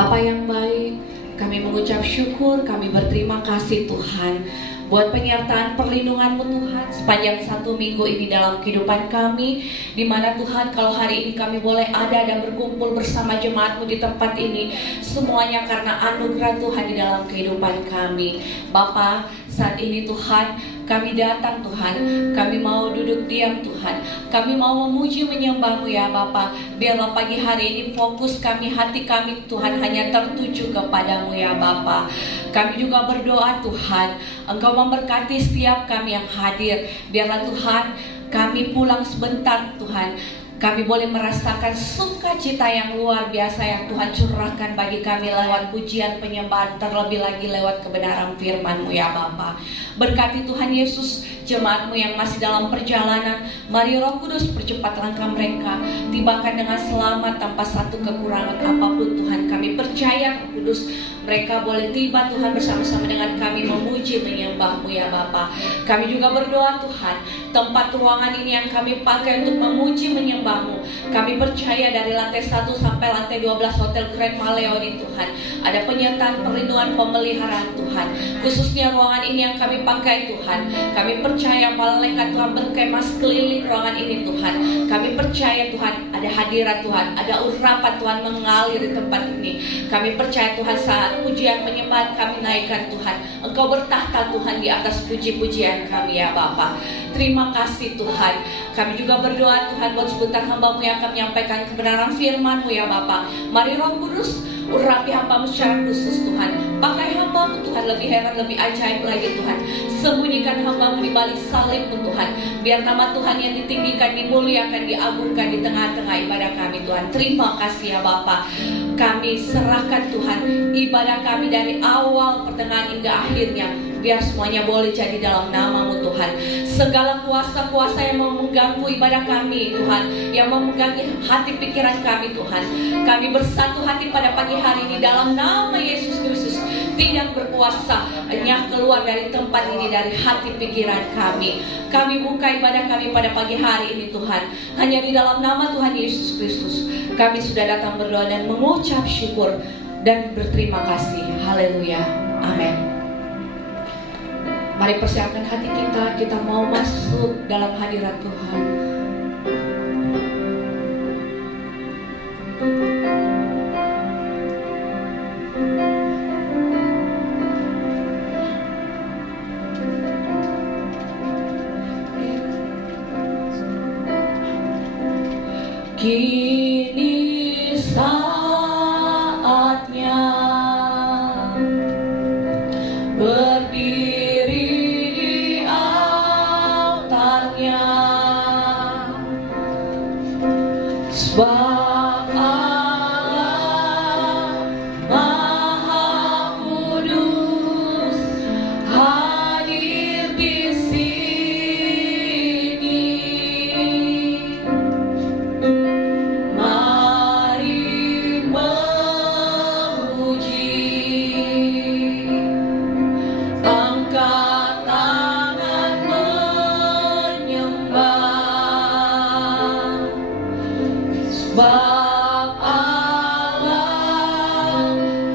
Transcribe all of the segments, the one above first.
Bapa yang baik, kami mengucap syukur, kami berterima kasih Tuhan buat penyertaan perlindungan-Mu Tuhan sepanjang 1 minggu ini dalam kehidupan kami, di mana Tuhan kalau hari ini kami boleh ada dan berkumpul bersama jemaat-Mu di tempat ini, semuanya karena anugerah Tuhan di dalam kehidupan kami. Bapa, saat ini Tuhan, kami datang Tuhan, kami mau duduk diam Tuhan, kami mau memuji menyembah-Mu ya Bapa. Biarlah pagi hari ini fokus kami, hati kami Tuhan hanya tertuju kepadamu ya Bapa. Kami juga berdoa Tuhan, Engkau memberkati setiap kami yang hadir. Biarlah Tuhan, kami pulang sebentar Tuhan, kami boleh merasakan sukacita yang luar biasa yang Tuhan curahkan bagi kami lewat pujian penyembahan, terlebih lagi lewat kebenaran firman-Mu ya Bapa. Berkati Tuhan Yesus jemaat-Mu yang masih dalam perjalanan. Mari Roh Kudus percepat langkah mereka, tibakan dengan selamat tanpa satu kekurangan apapun Tuhan. Kami percaya Roh Kudus, mereka boleh tiba Tuhan bersama-sama dengan kami memuji menyembah-Mu ya Bapa. Kami juga berdoa Tuhan, tempat ruangan ini yang kami pakai untuk memuji menyembah-Mu, kami percaya dari lantai 1 sampai lantai 12 Hotel Grand Maleoni Tuhan, ada penyertaan perlindungan pemeliharaan Tuhan. Khususnya ruangan ini yang kami pakai Tuhan, kami percaya malaikat Tuhan berkemah sekeliling ruangan ini Tuhan. Kami percaya Tuhan ada hadirat Tuhan, ada urapan Tuhan mengalir di tempat ini. Kami percaya Tuhan saat pujian penyembahan kami naikkan Tuhan, Engkau bertahta Tuhan di atas puji-pujian kami ya Bapa. Terima kasih Tuhan. Kami juga berdoa Tuhan buat sebentar hamba-Mu yang akan menyampaikan kebenaran firman-Mu ya Bapa. Mari Roh Kudus urapi hamba-Mu secara khusus Tuhan. Pakai hamba-Mu Tuhan lebih hebat, lebih ajaib lagi Tuhan. Sembunyikan hamba-Mu di balik salib-Mu Tuhan. Biar nama Tuhan yang ditinggikan, dimuliakan, diagungkan di tengah-tengah ibadah kami Tuhan. Terima kasih ya Bapa. Kami serahkan Tuhan ibadah kami dari awal, pertengahan hingga akhirnya. Biar semuanya boleh jadi dalam nama-Mu Tuhan. Segala kuasa-kuasa yang mau mengganggu ibadah kami Tuhan, yang mau mengganggu hati pikiran kami Tuhan, kami bersatu hati pada pagi hari ini dalam nama Yesus Kristus. Tidak berkuasa hanya keluar dari tempat ini, dari hati pikiran kami. Kami buka ibadah kami pada pagi hari ini Tuhan, hanya di dalam nama Tuhan Yesus Kristus. Kami sudah datang berdoa dan mengucap syukur dan berterima kasih. Haleluya. Amin. Mari persiapkan hati kita mau masuk dalam hadirat Tuhan. Kini saatnya berdiri di altarnya, sebab Allah Maha Kudus hadir di sini. Mari memuji, angkat tangan menyembah, sebab Allah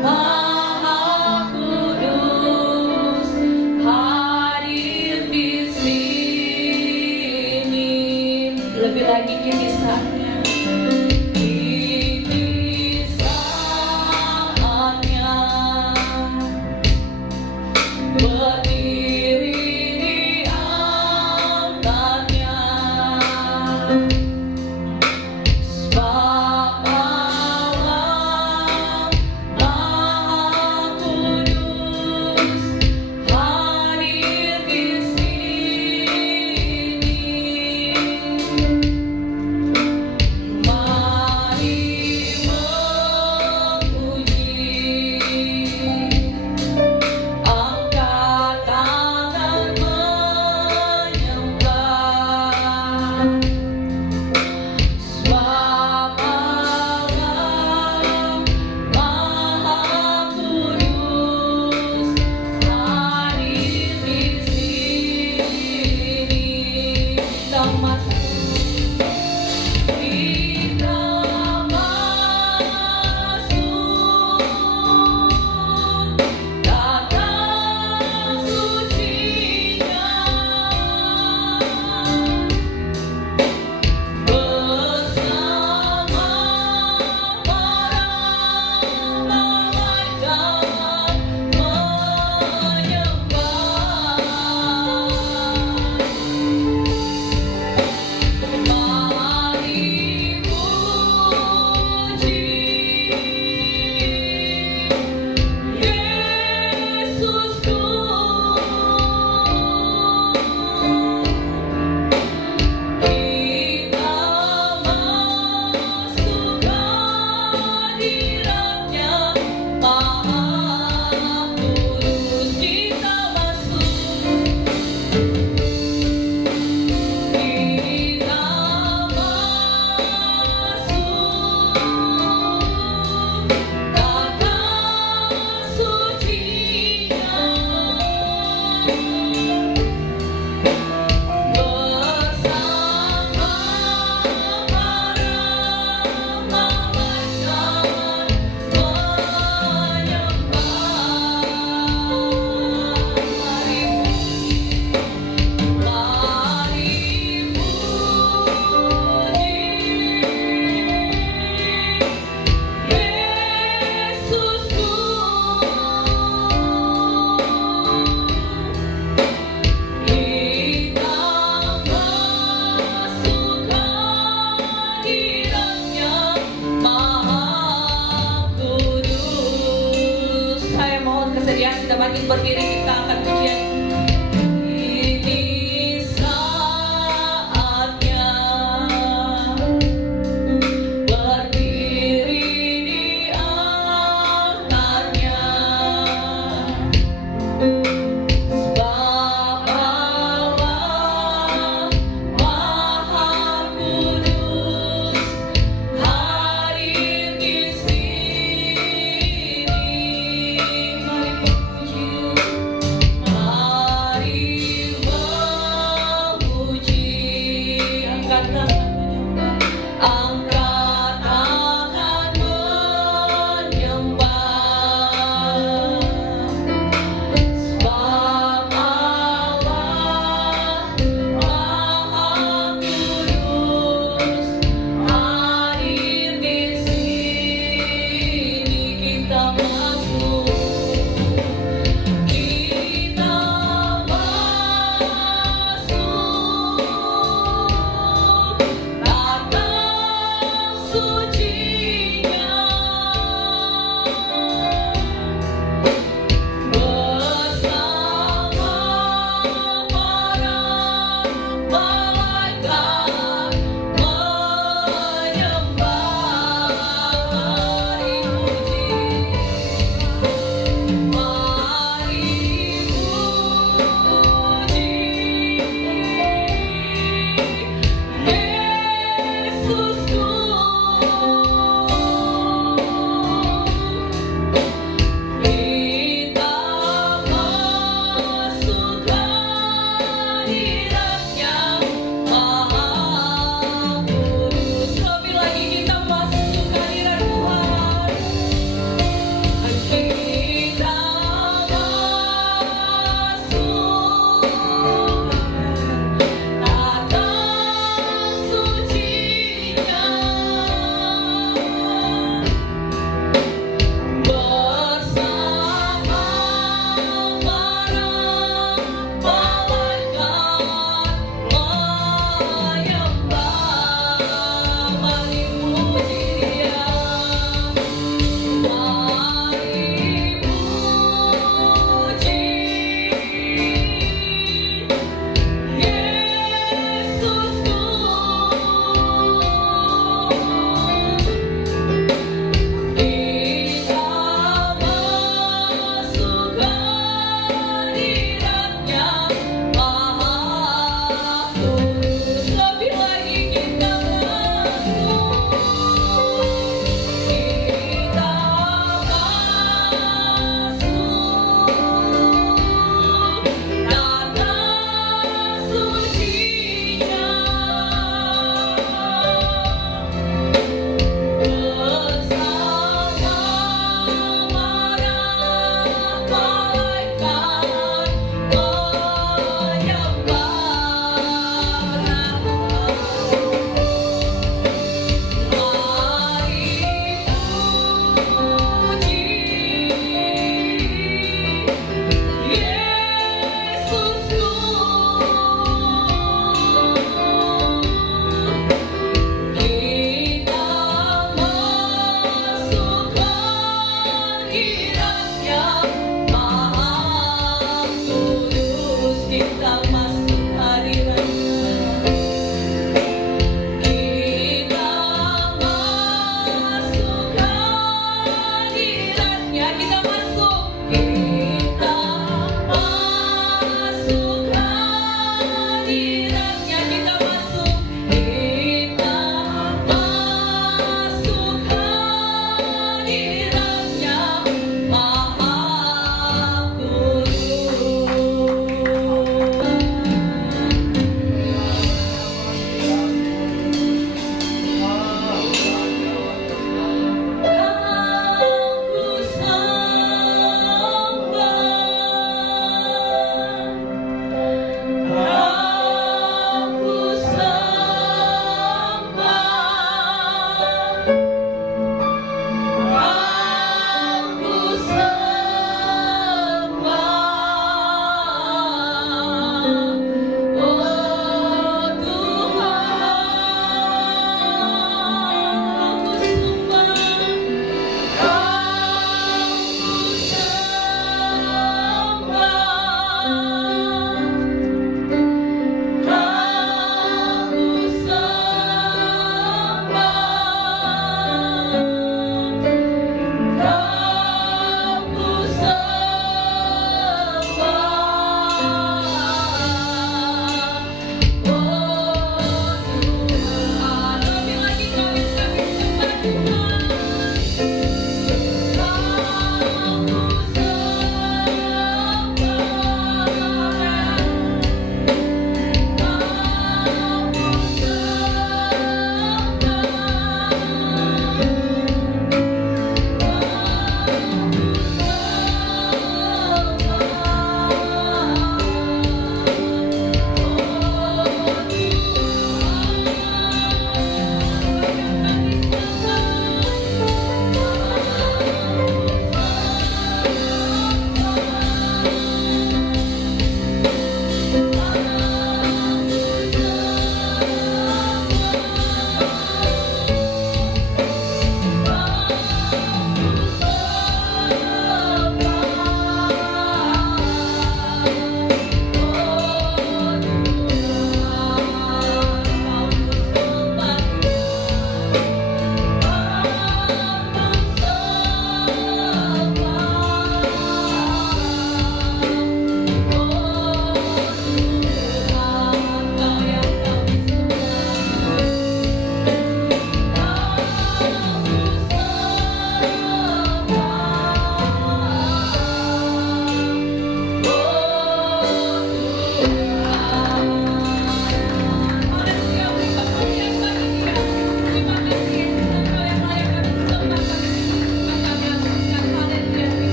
Maha Kudus hadir di sini. Lebih lagi kini saatnya, kini saatnya berdiri di altarnya, sebab Allah Maha Kudus hadir di sini.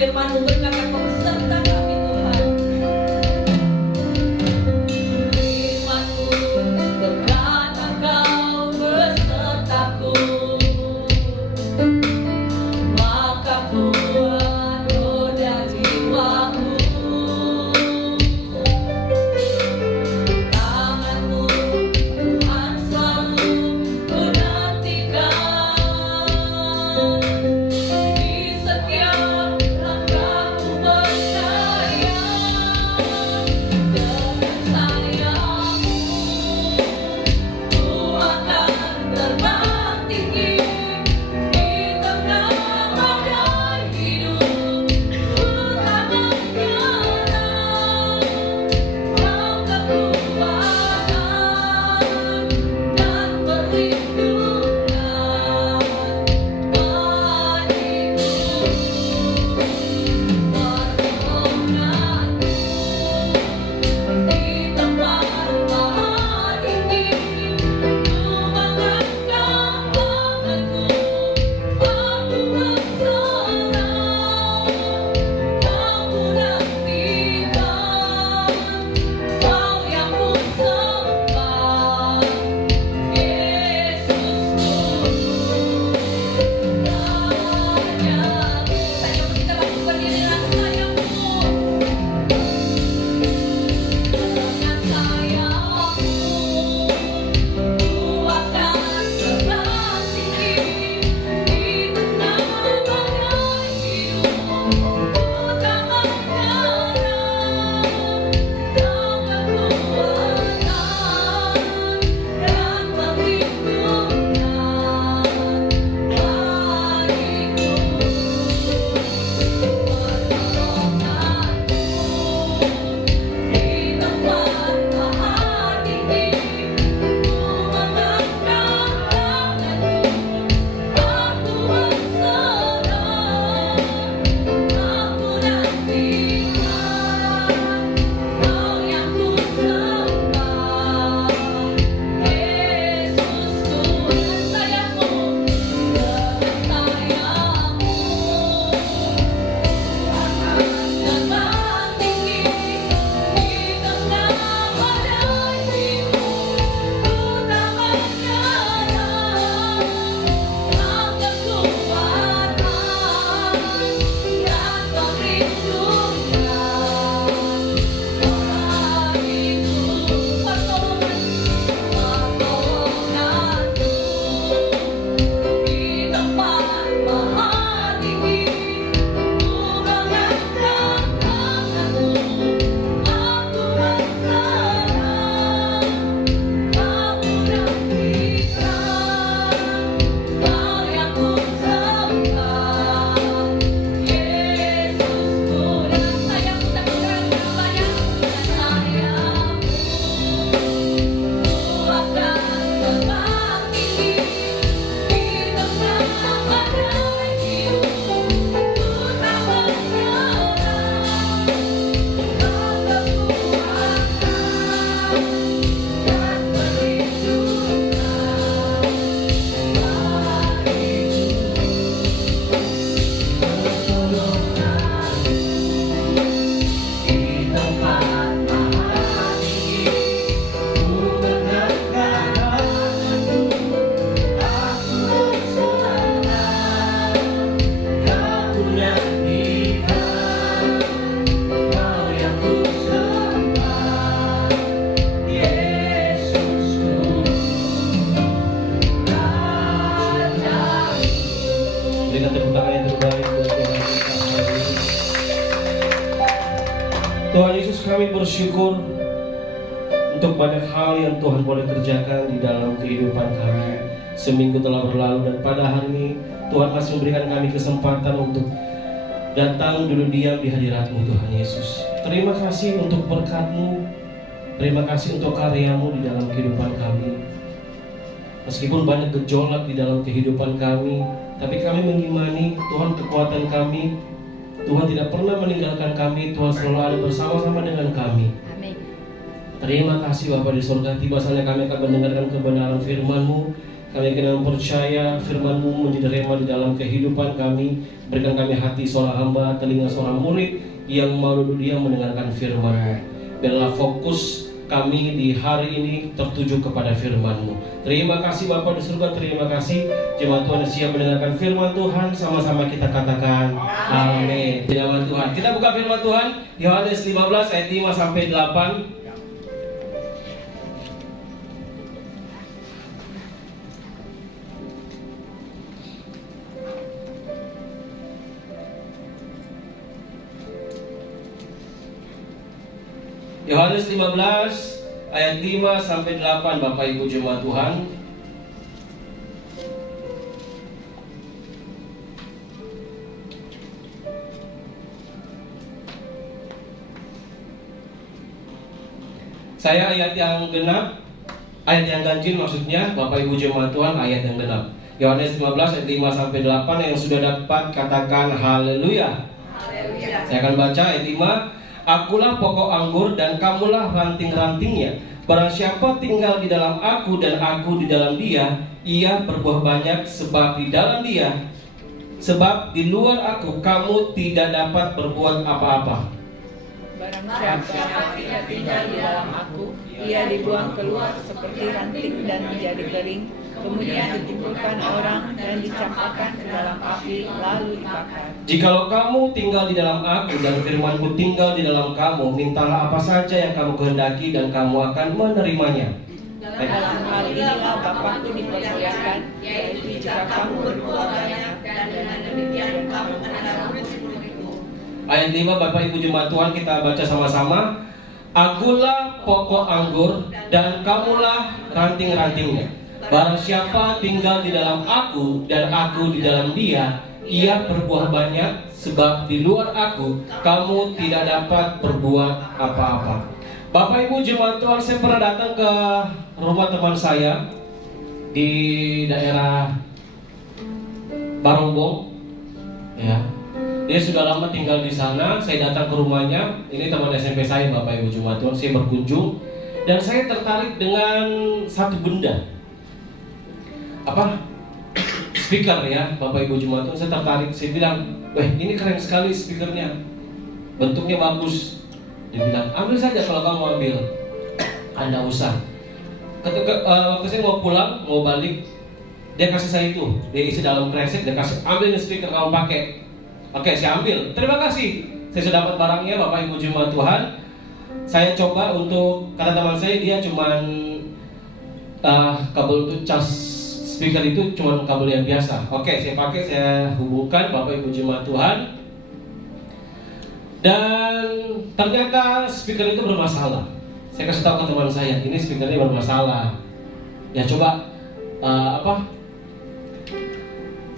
firman-Mu, berkati Engkau beserta kami Tuhan. Firman-Mu berkata Kau besertaku, maka kuat roda jiwaku. Tangan-Mu Tuhan selalu menantikan di setiap langkahku percaya. Dengan sayang-Mu ku akan terbang tinggi di tengah badai hidup. Ku tak menyerah, Kau kekuatan dan perlindungan bagiku. Pertolonganmu di tempat maha tinggi, ku mengangkat tanganku, aku berserah. Kau menantikan, Kau yang ku sembah, Yesusku, Rajaku. Saya kita bangkit berdiri dan sayang-Mu. Dengan sayang-Mu ku akan terbang tinggi di tengah badai hidup. Ku tak menyerah, Kau kekuatan dan perlindungan bagiku. Pertolonganmu di tempat maha tinggi, ku mengangkat tanganku, aku berserah. Aku nantikan, Kau yang ku sembah, Yesusku. Dengan sayang-Mu, dengan sayang-Mu akan terbang tinggi di tengah badai hidup. Ku tak menyerah, Kau kekuatan dan perlindungan bagiku. Pertolonganmu di tempat maha tinggi, ku mengangkat tanganku, aku berserah. Kau menantikan, Kau yang ku sembah, Yesusku. Dengan sayang-Mu tak bergerak banyak, dengan sayang-Mu ku akan terbang tinggi di tengah badai hidup. Ku tak menyerah, Kau kekuatan dan perlindungan bagiku. Pertolonganmu di tempat maha tinggi, ku mengangkat tanganku, aku berserah. Kau nantikan, Kau yang ku sembah, Yesusku, Rajaku. Berikan tepuk tangan yang terbaik buat Tuhan kita hari ini. Tuhan Yesus, kami bersyukur untuk banyak hal yang Tuhan boleh kerjakan di dalam kehidupan kami. Seminggu telah berlalu dan pada hari ini Tuhan masih memberikan kami kesempatan untuk datang duduk diam di hadirat-Mu Tuhan Yesus. Terima kasih untuk berkat-Mu, terima kasih untuk karya-Mu di dalam kehidupan kami. Meskipun banyak gejolak di dalam kehidupan kami, tapi kami mengimani Tuhan kekuatan kami. Tuhan tidak pernah meninggalkan kami, Tuhan selalu ada bersama-sama dengan kami. Amin. Terima kasih Bapa di surga, tiba saatnya kami akan mendengarkan kebenaran firman-Mu Kami yakin dan percaya firman-Mu menjadi rema di dalam kehidupan kami. Berikan kami hati seorang hamba, telinga seorang murid yang mau duduk diam mendengarkan firman-Mu. Biarlah fokus kami di hari ini tertuju kepada firman-Mu. Terima kasih Bapa di surga, terima kasih jemaat Tuhan yang siap mendengarkan firman Tuhan. Sama-sama kita katakan amin. Di nama Tuhan. Kita buka firman Tuhan Yohanes 15 ayat 5 sampai 8. Yohanes 15 ayat 5 sampai 8, Bapak Ibu jemaat Tuhan. Saya ayat yang genap, ayat yang ganjil maksudnya, Bapak Ibu jemaat Tuhan, ayat yang genap. Yohanes 15 ayat 5 sampai 8, yang sudah dapat katakan haleluya. Saya akan baca ayat 5. Akulah pokok anggur dan kamulah ranting-rantingnya. Barang siapa tinggal di dalam aku dan aku di dalam dia, ia berbuah banyak sebab di dalam dia. Sebab di luar aku kamu tidak dapat berbuat apa-apa. Barang siapa tidak tinggal di dalam aku, ia dibuang keluar seperti ranting dan menjadi kering, kemudian dikumpulkan orang dan dicampakkan ke dalam api lalu dibakar. Jikalau kamu tinggal di dalam aku dan firman-Ku tinggal di dalam kamu, mintalah apa saja yang kamu kehendaki dan kamu akan menerimanya. Dalam hal inilah Bapa-Ku dipermuliakan, yaitu jika kamu berbuah banyak dan dengan demikian kamu adalah murid-murid-Ku. Ayat 5 Bapak Ibu jemaat Tuhan, kita baca sama-sama. Akulah pokok anggur dan kamulah ranting-rantingnya. Barang siapa tinggal di dalam aku dan aku di dalam dia, ia berbuah banyak, sebab di luar aku kamu tidak dapat berbuat apa-apa. Bapak Ibu jemaat Tuhan, saya pernah datang ke rumah teman saya di daerah Barongbong, ya. Dia sudah lama tinggal di sana. Saya datang ke rumahnya. Ini teman SMP saya, Bapak Ibu jemaat Tuhan. Saya berkunjung dan saya tertarik dengan satu benda. Apa? Speaker ya, Bapak Ibu jemaat Tuhan. Saya tertarik. Saya bilang, "Wah, ini keren sekali speakernya. Bentuknya bagus." Dia bilang, "Ambil saja kalau kamu ambil. Anda usah." Ketika waktu saya mau pulang, mau balik, dia kasih saya itu. Dia isi dalam kresek, dia kasih, "Ambil ini speaker kamu pakai." Oke, saya ambil. Terima kasih. Saya sudah dapat barangnya, Bapak Ibu jemaat Tuhan. Saya coba untuk, kata teman saya, dia cuman kabel untuk cas speaker itu cuma kabel yang biasa. Oke, saya pakai, saya hubungkan, Bapak Ibu jemaat Tuhan. Dan ternyata speaker itu bermasalah. Saya kasih tahu ke teman saya, ini speakernya bermasalah. Ya coba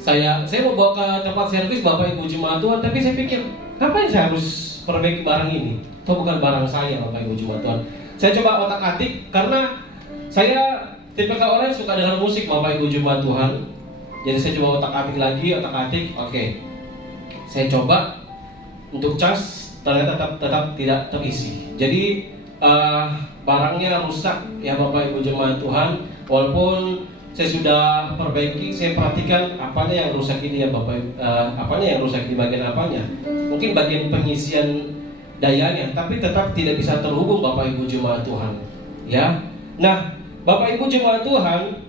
Saya mau bawa ke tempat servis Bapak Ibu jemaat Tuhan, tapi saya pikir, ngapain saya harus perbaiki barang ini? Itu bukan barang saya, Bapak Ibu jemaat Tuhan. Saya coba otak-atik karena saya tipikal orang yang suka dengar musik, Bapak Ibu jemaat Tuhan. Jadi saya coba otak-atik lagi, oke. Saya coba untuk cas, ternyata tetap tidak terisi. Jadi barangnya rusak ya Bapak Ibu jemaat Tuhan. Walaupun saya sudah perbaiki, saya perhatikan apanya yang rusak ini ya Bapak, apanya yang rusak di bagian apanya. Mungkin bagian pengisian dayanya, tapi tetap tidak bisa terhubung Bapak Ibu jemaat Tuhan. Ya, nah Bapak Ibu jemaat Tuhan,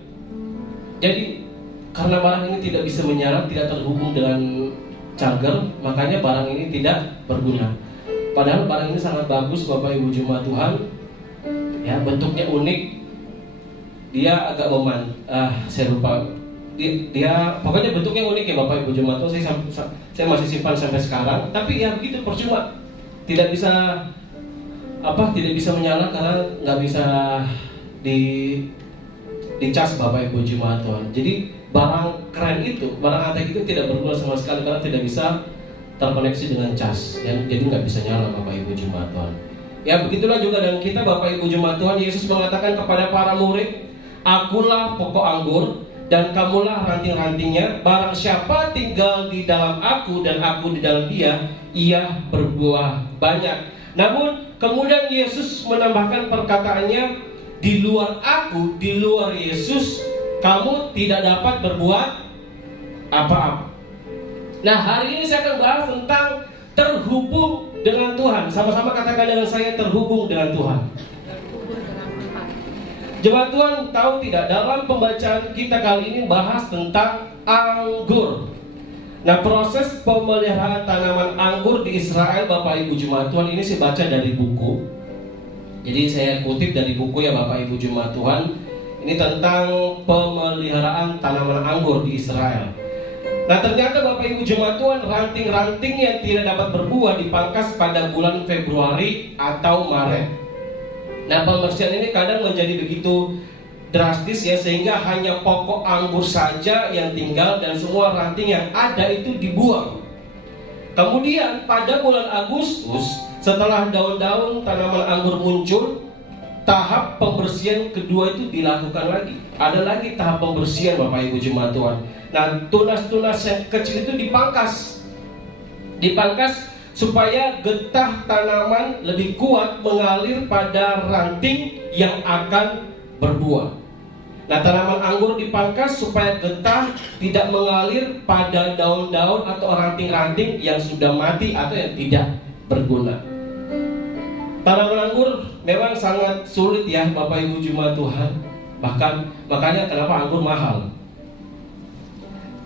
jadi karena barang ini tidak bisa menyala, tidak terhubung dengan charger, makanya barang ini tidak berguna. Padahal barang ini sangat bagus Bapak Ibu jemaat Tuhan. Ya, bentuknya unik. Dia agak saya lupa. Dia pokoknya bentuknya unik ya Bapak Ibu jemaat Tuhan. Saya masih simpan sampai sekarang. Tapi ya begitu, percuma. Tidak bisa menyala karena nggak bisa dicas Bapak Ibu jemaat Tuhan. Jadi barang keren itu, barang antik itu tidak berguna sama sekali karena tidak bisa terkoneksi dengan cas. Jadi nggak bisa nyala Bapak Ibu jemaat Tuhan. Ya begitulah juga dengan kita Bapak Ibu jemaat Tuhan. Yesus mengatakan kepada para murid, "Akulah pokok anggur dan kamulah ranting-rantingnya. Barang siapa tinggal di dalam aku dan aku di dalam dia, ia berbuah banyak." Namun kemudian Yesus menambahkan perkataannya, di luar aku, di luar Yesus, kamu tidak dapat berbuat apa-apa. Nah, hari ini saya akan bahas tentang terhubung dengan Tuhan. Sama-sama katakan dengan saya, terhubung dengan Tuhan. Jemaat Tuhan, tahu tidak, dalam pembacaan kita kali ini bahas tentang anggur. Nah, proses pemeliharaan tanaman anggur di Israel, Bapak Ibu Jemaat Tuhan, ini saya baca dari buku. Jadi saya kutip dari buku ya Bapak Ibu Jemaat Tuhan. Ini tentang pemeliharaan tanaman anggur di Israel. Nah, ternyata Bapak Ibu Jemaat Tuhan, ranting-ranting yang tidak dapat berbuah dipangkas pada bulan Februari atau Maret. Nah, pembersihan ini kadang menjadi begitu drastis ya, sehingga hanya pokok anggur saja yang tinggal dan semua ranting yang ada itu dibuang. Kemudian pada bulan Agustus, setelah daun-daun tanaman anggur muncul, tahap pembersihan kedua itu dilakukan lagi. Ada lagi tahap pembersihan Bapak Ibu Jemaat Tuhan. Nah, tunas-tunas yang kecil itu dipangkas supaya getah tanaman lebih kuat mengalir pada ranting yang akan berbuah. Nah, tanaman anggur dipangkas supaya getah tidak mengalir pada daun-daun atau ranting-ranting yang sudah mati atau yang tidak berguna. Tanaman anggur memang sangat sulit ya Bapak Ibu Jemaat Tuhan. Bahkan makanya kenapa anggur mahal.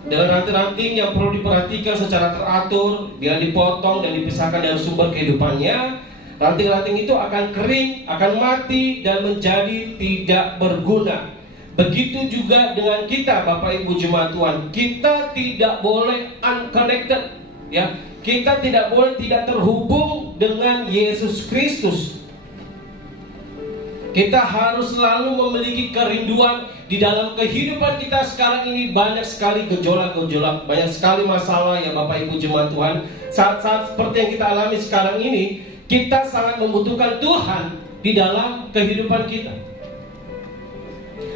Dengan ranting-ranting yang perlu diperhatikan secara teratur, bila dipotong dan dipisahkan dari sumber kehidupannya, ranting-ranting itu akan kering, akan mati dan menjadi tidak berguna. Begitu juga dengan kita Bapak Ibu Jemaat Tuhan. Kita tidak boleh unconnected ya. Kita tidak boleh tidak terhubung dengan Yesus Kristus. Kita harus selalu memiliki kerinduan. Di dalam kehidupan kita sekarang ini banyak sekali gejolak-gejolak, banyak sekali masalah ya Bapak Ibu Jemaat Tuhan. Saat-saat seperti yang kita alami sekarang ini, kita sangat membutuhkan Tuhan di dalam kehidupan kita.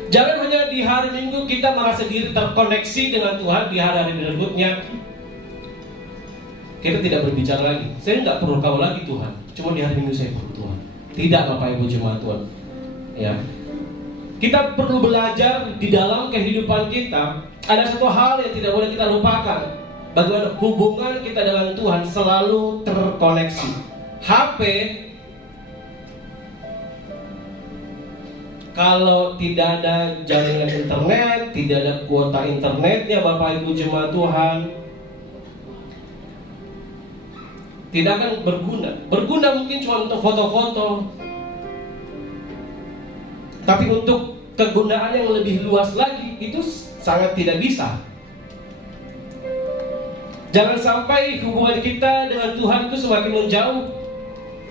Jangan hanya di hari Minggu kita merasa diri terkoneksi dengan Tuhan, di hari-hari berikutnya kita tidak berbicara lagi. Saya nggak perlu kau lagi Tuhan, cuma di hari Minggu saya perlu Tuhan. Tidak Bapak Ibu Jemaat Tuhan. Ya, kita perlu belajar di dalam kehidupan kita. Ada satu hal yang tidak boleh kita lupakan. Bagaimana hubungan kita dengan Tuhan selalu terkoneksi. HP kalau tidak ada jaringan internet, tidak ada kuota internetnya Bapak Ibu Jemaat Tuhan, tidak akan berguna. Berguna mungkin cuma untuk foto-foto, tapi untuk kegunaan yang lebih luas lagi itu sangat tidak bisa. Jangan sampai hubungan kita dengan Tuhan itu semakin menjauh.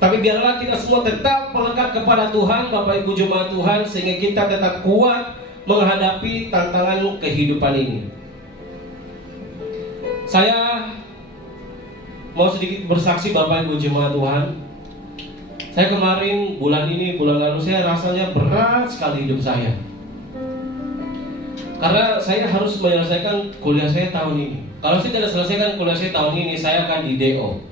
Tapi biarlah kita semua tetap melekat kepada Tuhan Bapak Ibu Jemaat Tuhan, sehingga kita tetap kuat menghadapi tantangan kehidupan ini. Saya mau sedikit bersaksi Bapak Ibu Jemaat Tuhan. Saya kemarin, bulan lalu saya rasanya berat sekali hidup saya. Karena saya harus menyelesaikan kuliah saya tahun ini. Kalau saya tidak selesaikan kuliah saya tahun ini, saya akan di DO.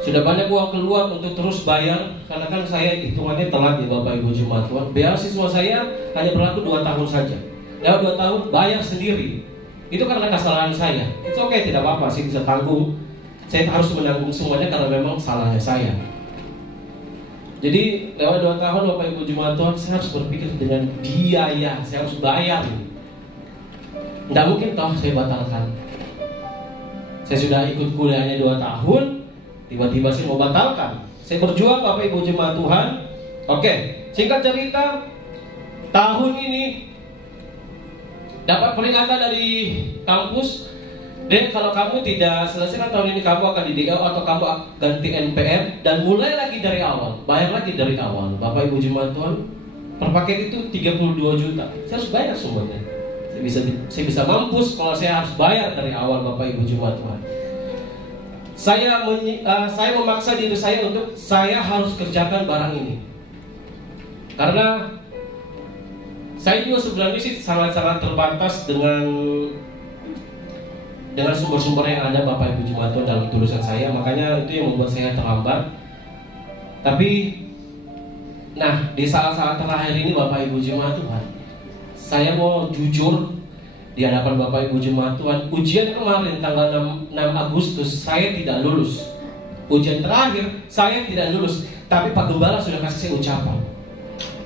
Sudah banyak uang keluar untuk terus bayar, karena kan saya hitungannya telat ya Bapak Ibu Jemaat Tuhan. Beasiswa saya hanya berlaku 2 tahun saja. Dalam 2 tahun bayar sendiri. Itu karena kesalahan saya. It's okay, tidak apa-apa, saya bisa tanggung. Saya harus menanggung semuanya karena memang salahnya saya. Jadi lewat 2 tahun Bapak Ibu Jemaat Tuhan, saya harus berpikir dengan biaya. Saya harus bayar. Nggak mungkin toh saya batalkan. Saya sudah ikut kuliahnya 2 tahun, tiba-tiba saya mau batalkan. Saya berjuang Bapak Ibu Jemaat Tuhan. Oke, singkat cerita, tahun ini dapat peringatan dari kampus, dan kalau kamu tidak selesaikan tahun ini, kamu akan di DO atau kamu ganti NPM dan mulai lagi dari awal, bayar lagi dari awal. Bapak Ibu Jemaat Tuhan, per paket itu 32 juta. Saya harus bayar semuanya. Saya bisa mampus kalau saya harus bayar dari awal Bapak Ibu Jemaat Tuhan. Saya memaksa diri saya untuk saya harus kerjakan barang ini. Karena saya juga sebenarnya sih sangat-sangat terbatas dengan sumber-sumber yang ada Bapak Ibu Jemaat Tuhan dalam tulisan saya. Makanya itu yang membuat saya terlambat. Tapi di saat-saat terakhir ini Bapak Ibu Jemaat Tuhan, saya mau jujur di hadapan Bapak Ibu Jemaat Tuhan. Ujian kemarin tanggal 6 Agustus saya tidak lulus. Ujian terakhir saya tidak lulus. Tapi Pak Gembala sudah kasih saya ucapan.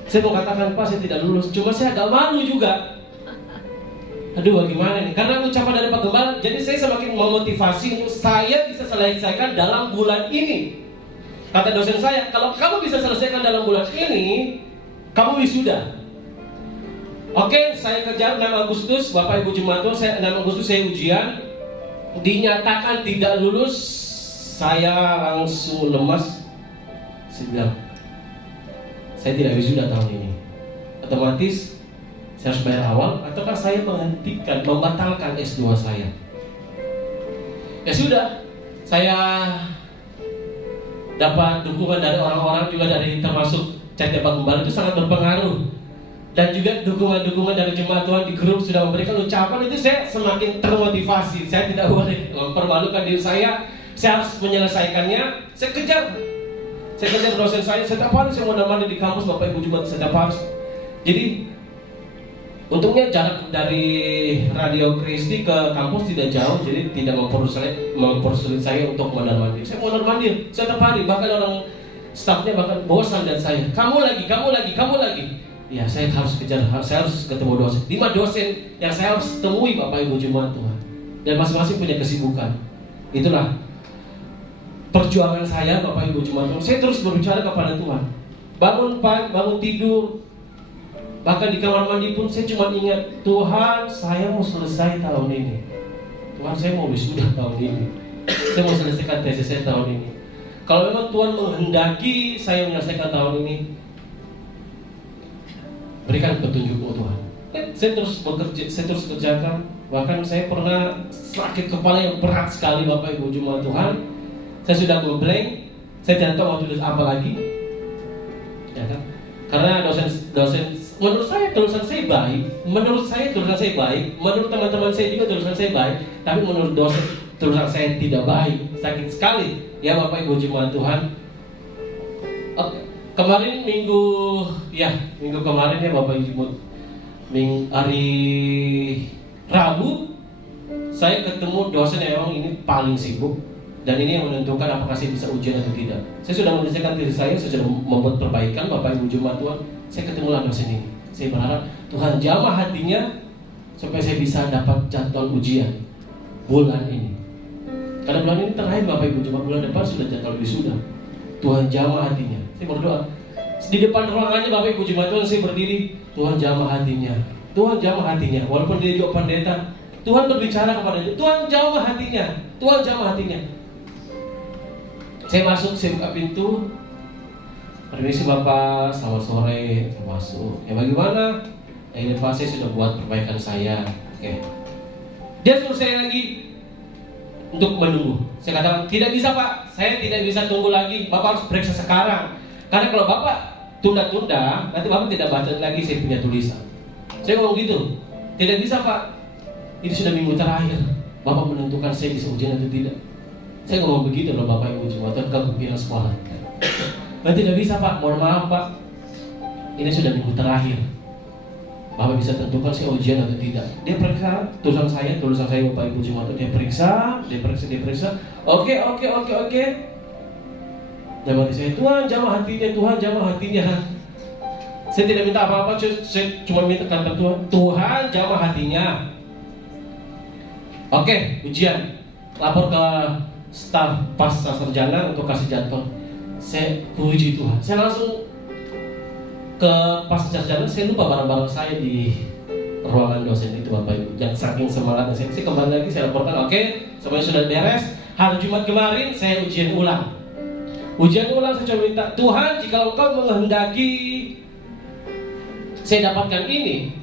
Saya mau katakan, Pak, saya tidak lulus. Cuma saya agak malu juga. Aduh, bagaimana nih? Karena ucapan dari Pak Gembala, jadi saya semakin memotivasi untuk saya bisa selesaikan dalam bulan ini. Kata dosen saya, kalau kamu bisa selesaikan dalam bulan ini, kamu wisuda. Oke, saya kejar 6 Agustus, Bapak Ibu Jemaat Tuhan, 6 Agustus saya ujian. Dinyatakan tidak lulus, saya langsung lemas. Saya bilang, saya tidak wisuda tahun ini. Otomatis saya harus bayar awal, ataukah saya menghentikan, membatalkan S2 saya. Ya sudah, saya dapat dukungan dari orang-orang juga, dari termasuk Chat Pak Gembala itu sangat berpengaruh. Dan juga dukungan-dukungan dari jemaat Tuhan di grup sudah memberikan ucapan, itu saya semakin termotivasi. Saya tidak boleh mempermalukan diri saya harus menyelesaikannya. Saya kejar dosen saya, setiap hari saya mau nemani di kampus Bapak Ibu Jemaat setiap hari. Jadi untungnya jarak dari Radio Kristi ke kampus tidak jauh, jadi tidak mempersulit saya untuk mondar-mandir. Saya mondar-mandir setiap hari, bahkan orang stafnya bahkan bosan dan saya, kamu lagi. Ya, saya harus kejar, saya harus ketemu dosen. 5 dosen yang saya harus temui Bapak Ibu Jemaat Tuhan. Dan masing-masing punya kesibukan. Itulah perjuangan saya Bapak Ibu Jemaat Tuhan. Saya terus berbicara kepada Tuhan. Bangun pagi, bangun tidur, bahkan di kamar mandi pun saya cuma ingat, Tuhan, saya mau selesai tahun ini. Tuhan, saya mau wisuda tahun ini. Saya mau selesaikan tesis saya tahun ini. Kalau memang Tuhan menghendaki saya menyelesaikan tahun ini, berikan petunjuk Tuhan. Saya terus bekerja, saya terus kerjakan. Bahkan saya pernah sakit kepala yang berat sekali Bapak Ibu Jemaat Tuhan. Saya sudah ngeblank, saya tidak tahu mau tulis apa lagi. Ya kan? Karena dosen menurut saya tulisan saya baik, menurut teman-teman saya juga tulisan saya baik, tapi menurut dosen tulisan saya tidak baik, sakit sekali. Ya Bapak Ibu Jemaat Tuhan. Oke. Kemarin minggu kemarin ya Bapak Ibu, hari Rabu saya ketemu dosen yang memang ini paling sibuk, dan ini yang menentukan apakah saya bisa ujian atau tidak. Saya sudah menyelesaikan diri saya sudah membuat perbaikan Bapak Ibu Jemaat Tuhan. Saya ketemulah dosen ini. Saya berharap Tuhan jamah hatinya supaya saya bisa dapat jadwal ujian bulan ini. Karena bulan ini terakhir Bapak Ibu Jemaat, bulan depan sudah jadwal wisuda. Tuhan jamah hatinya. Saya berdoa di depan ruangannya Bapak Ibu Jemaat Tuhan, saya berdiri, Tuhan jamah hatinya. Tuhan jamah hatinya. Walaupun dia juga pendeta, Tuhan berbicara kepada dia, Tuhan jamah hatinya. Tuhan jamah hatinya. Saya masuk, saya buka pintu. Permisi Bapak, selamat sore. Saya masuk. Ya bagaimana? Ini Pak, saya sudah buat perbaikan saya. Oke. Dia suruh saya lagi untuk menunggu. Saya katakan, tidak bisa Pak, saya tidak bisa tunggu lagi. Bapak harus periksa sekarang. Karena kalau Bapak tunda-tunda, nanti Bapak tidak baca lagi saya punya tulisan. Saya ngomong gitu, tidak bisa Pak, ini sudah minggu terakhir, Bapak menentukan saya bisa ujian atau tidak. Saya ngomong begitu loh Bapak Ibu Jemaat ke pimpinan sekolah. Dan tidak bisa Pak, mohon maaf Pak, ini sudah minggu terakhir, Bapak bisa tentukan saya ujian atau tidak. Dia periksa tulisan saya Bapak Ibu Jemaat, dia periksa. Oke. Dan hati saya, Tuhan jamah hatinya. Saya tidak minta apa-apa, saya cuma minta kata Tuhan jamah hatinya. Oke, ujian. Lapor ke staf pasca sarjana untuk kasih jadwal. Saya puji Tuhan. Saya langsung ke pasca sarjana, saya lupa barang-barang saya di ruangan dosen itu Bapak Ibu. Dan saking semangatnya saya kembali lagi, saya laporkan, oke, semuanya sudah beres. Hari Jumat kemarin saya ujian ulang. Saya cuma minta, Tuhan jika Engkau menghendaki saya dapatkan ini,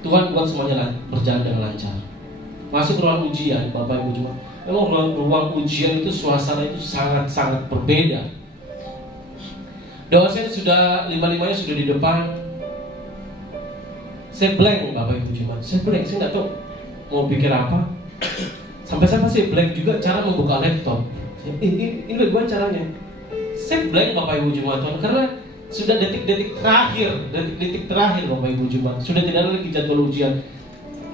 Tuhan buat semuanya berjalan dengan lancar. Masuk ruang ujian Bapak Ibu Jemaat, memang ruang ujian itu suasana itu sangat-sangat berbeda. Dosen sudah 5-5-nya sudah di depan. Saya blank Bapak Ibu Jemaat, saya nggak tahu mau pikir apa. Sampai-sampai saya blank juga cara membuka laptop. Ini bagaimana caranya? Saya blank Bapak Ibu Jemaat Tuhan, karena sudah detik-detik terakhir Bapak Ibu Jemaat. Sudah tidak ada lagi jadwal ujian.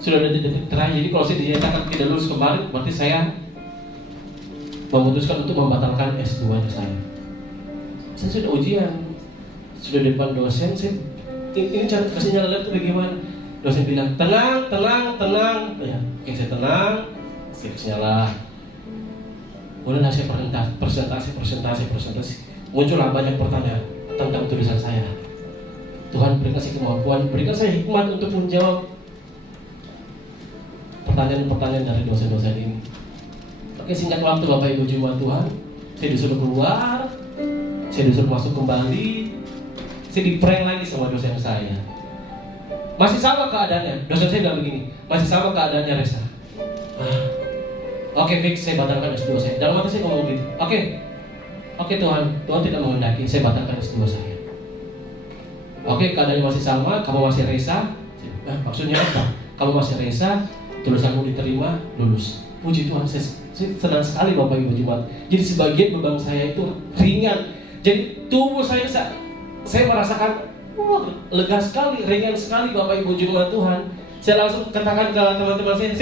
Sudah detik-detik terakhir. Jadi kalau saya dinyatakan tidak lulus kemarin, berarti saya memutuskan untuk membatalkan S2 saya. Saya sudah ujian, sudah di depan dosen. Ini cara kasih nyala itu bagaimana? Dosen bilang tenang. Ya, oke saya tenang. Saya kasih nyala. Mulailah saya presentasi. Muncullah banyak pertanyaan tentang tulisan saya. Tuhan berikan saya kemampuan, berikan saya hikmat untuk menjawab pertanyaan-pertanyaan dari dosen-dosen ini. Oke, singkat waktu Bapak Ibu Jemaat Tuhan, saya disuruh keluar, saya disuruh masuk kembali, saya di-prank lagi sama dosen saya. Masih sama keadaannya, dosen saya bilang begini, masih sama keadaannya Reza. Oke, fix, saya batalkan S2 saya. Dalam hati saya ngomong gitu. Oke Tuhan tidak menghendaki, saya batalkan S2 saya. Oke, keadaannya masih sama, kamu masih Reza. Maksudnya apa? Kamu masih Reza, tulisanmu diterima, lulus. Puji Tuhan, saya senang sekali Bapak Ibu Jemaat. Jadi sebagian beban saya itu ringan. Jadi tubuh saya merasakan lega sekali, ringan sekali Bapak Ibu Jemaat Tuhan. Saya langsung katakan ke teman-teman saya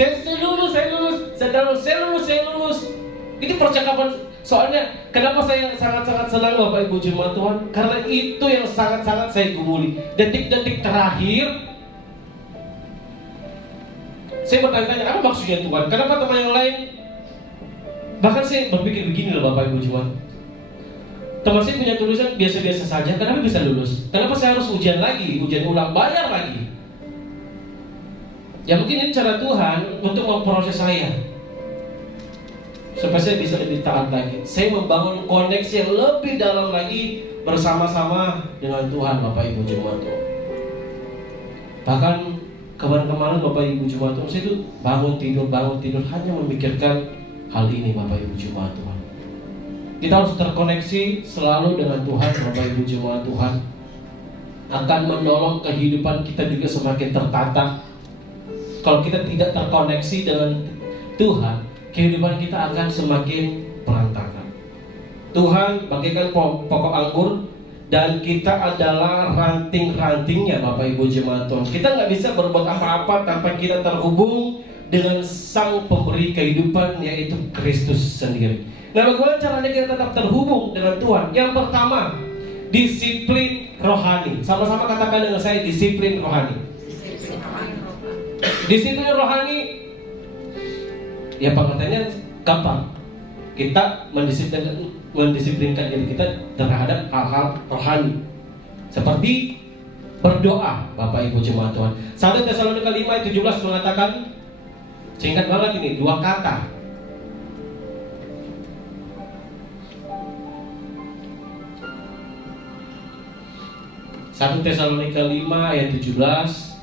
lulus. Itu percakapan. Soalnya kenapa saya sangat-sangat senang Bapak Ibu Jemaat Tuhan? Karena itu yang sangat-sangat saya gumuli. Detik-detik terakhir saya bertanya-tanya, apa maksudnya Tuhan? Kenapa teman yang lain? Bahkan saya berpikir begini loh Bapak Ibu Jemaat. Teman saya punya tulisan biasa-biasa saja, kenapa bisa lulus? Kenapa saya harus ujian lagi, ujian ulang, bayar lagi? Ya mungkin ini cara Tuhan untuk memproses saya, supaya saya bisa lebih taat lagi. Saya membangun koneksi yang lebih dalam lagi bersama-sama dengan Tuhan Bapak Ibu Jemaat Tuhan. Bahkan kemarin Bapak Ibu Jemaat Tuhan, saya itu bangun tidur hanya memikirkan hal ini Bapak Ibu Jemaat Tuhan. Kita harus terkoneksi selalu dengan Tuhan Bapak Ibu Jemaat Tuhan. Akan menolong kehidupan kita juga semakin tertata. Kalau kita tidak terkoneksi dengan Tuhan, kehidupan kita akan semakin berantakan. Tuhan bagaikan pokok anggur dan kita adalah ranting-rantingnya Bapak Ibu Jemaat Tuhan. Kita nggak bisa berbuat apa-apa tanpa kita terhubung dengan Sang Pemberi kehidupan, yaitu Kristus sendiri. Nah, bagaimana caranya kita tetap terhubung dengan Tuhan? Yang pertama, disiplin rohani. Sama-sama katakan dengan saya, disiplin rohani. Disiplin rohani, ya pengertiannya gampang. Kita mendisiplinkan diri kita terhadap hal-hal rohani, seperti berdoa Bapak Ibu Jemaat Tuhan. 1 Tesalonika 5 ayat 17 mengatakan, singkat banget ini, 2 kata. Satu Tesalonika 5 ayat 17.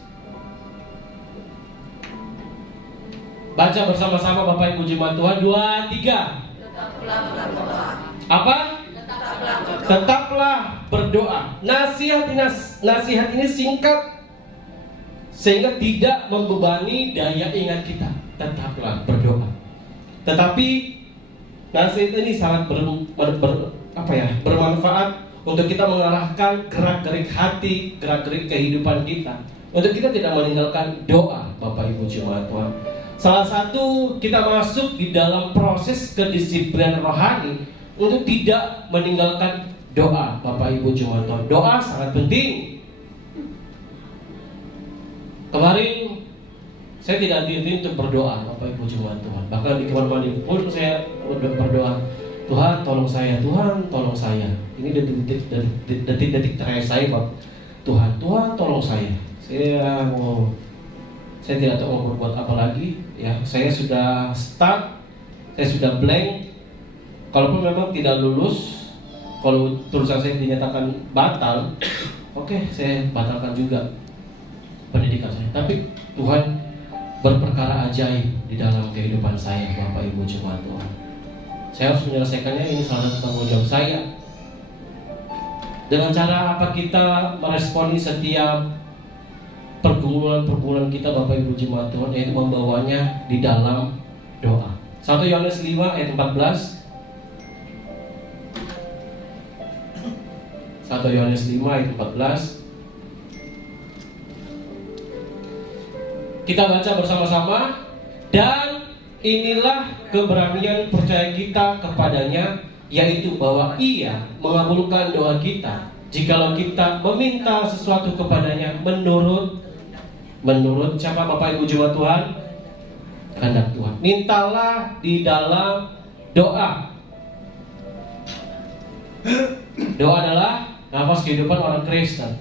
Baca bersama-sama Bapak Ibu Jemaat Tuhan. 2, 3. Apa? Tetaplah berdoa. Nasihat ini singkat sehingga tidak membebani daya ingat kita. Tetaplah berdoa. Tetapi nasihat ini sangat bermanfaat untuk kita mengarahkan gerak-gerik hati, gerak-gerik kehidupan kita, untuk kita tidak meninggalkan doa Bapak Ibu Jemaat Tuhan. Salah satu kita masuk di dalam proses kedisiplinan rohani untuk tidak meninggalkan doa Bapak Ibu Jemaat Tuhan. Doa sangat penting. Kemarin saya tidak henti untuk berdoa Bapak Ibu Jemaat Tuhan. Bahkan di kamar mandi pun saya berdoa, Tuhan tolong saya, Tuhan tolong saya. Ini detik-detik terakhir saya Bapak. Tuhan tolong saya. Saya tidak tahu mau berbuat apa lagi. Ya, saya sudah stuck, saya sudah blank. Kalaupun memang tidak lulus, kalau tulisan saya dinyatakan batal, oke, saya batalkan juga pendidikan saya. Tapi Tuhan berperkara ajaib di dalam kehidupan saya Bapak Ibu Jemaat Tuhan. Saya harus menyelesaikannya, ini salah satu tanggung jawab saya. Dengan cara apa kita meresponi setiap pergumulan kita Bapak Ibu Jemaat Tuhan, yaitu membawanya di dalam doa. 1 Yohanes 5 ayat 14. 1 1 Yohanes 5 ayat 14. Kita baca bersama-sama. Dan inilah keberanian percaya kita kepadanya, yaitu bahwa Ia mengabulkan doa kita jikalau kita meminta sesuatu kepadanya menurut siapa Bapak Ibu jemaat Tuhan? Kehendak Tuhan. Mintalah di dalam doa. Doa adalah nafas kehidupan orang Kristen.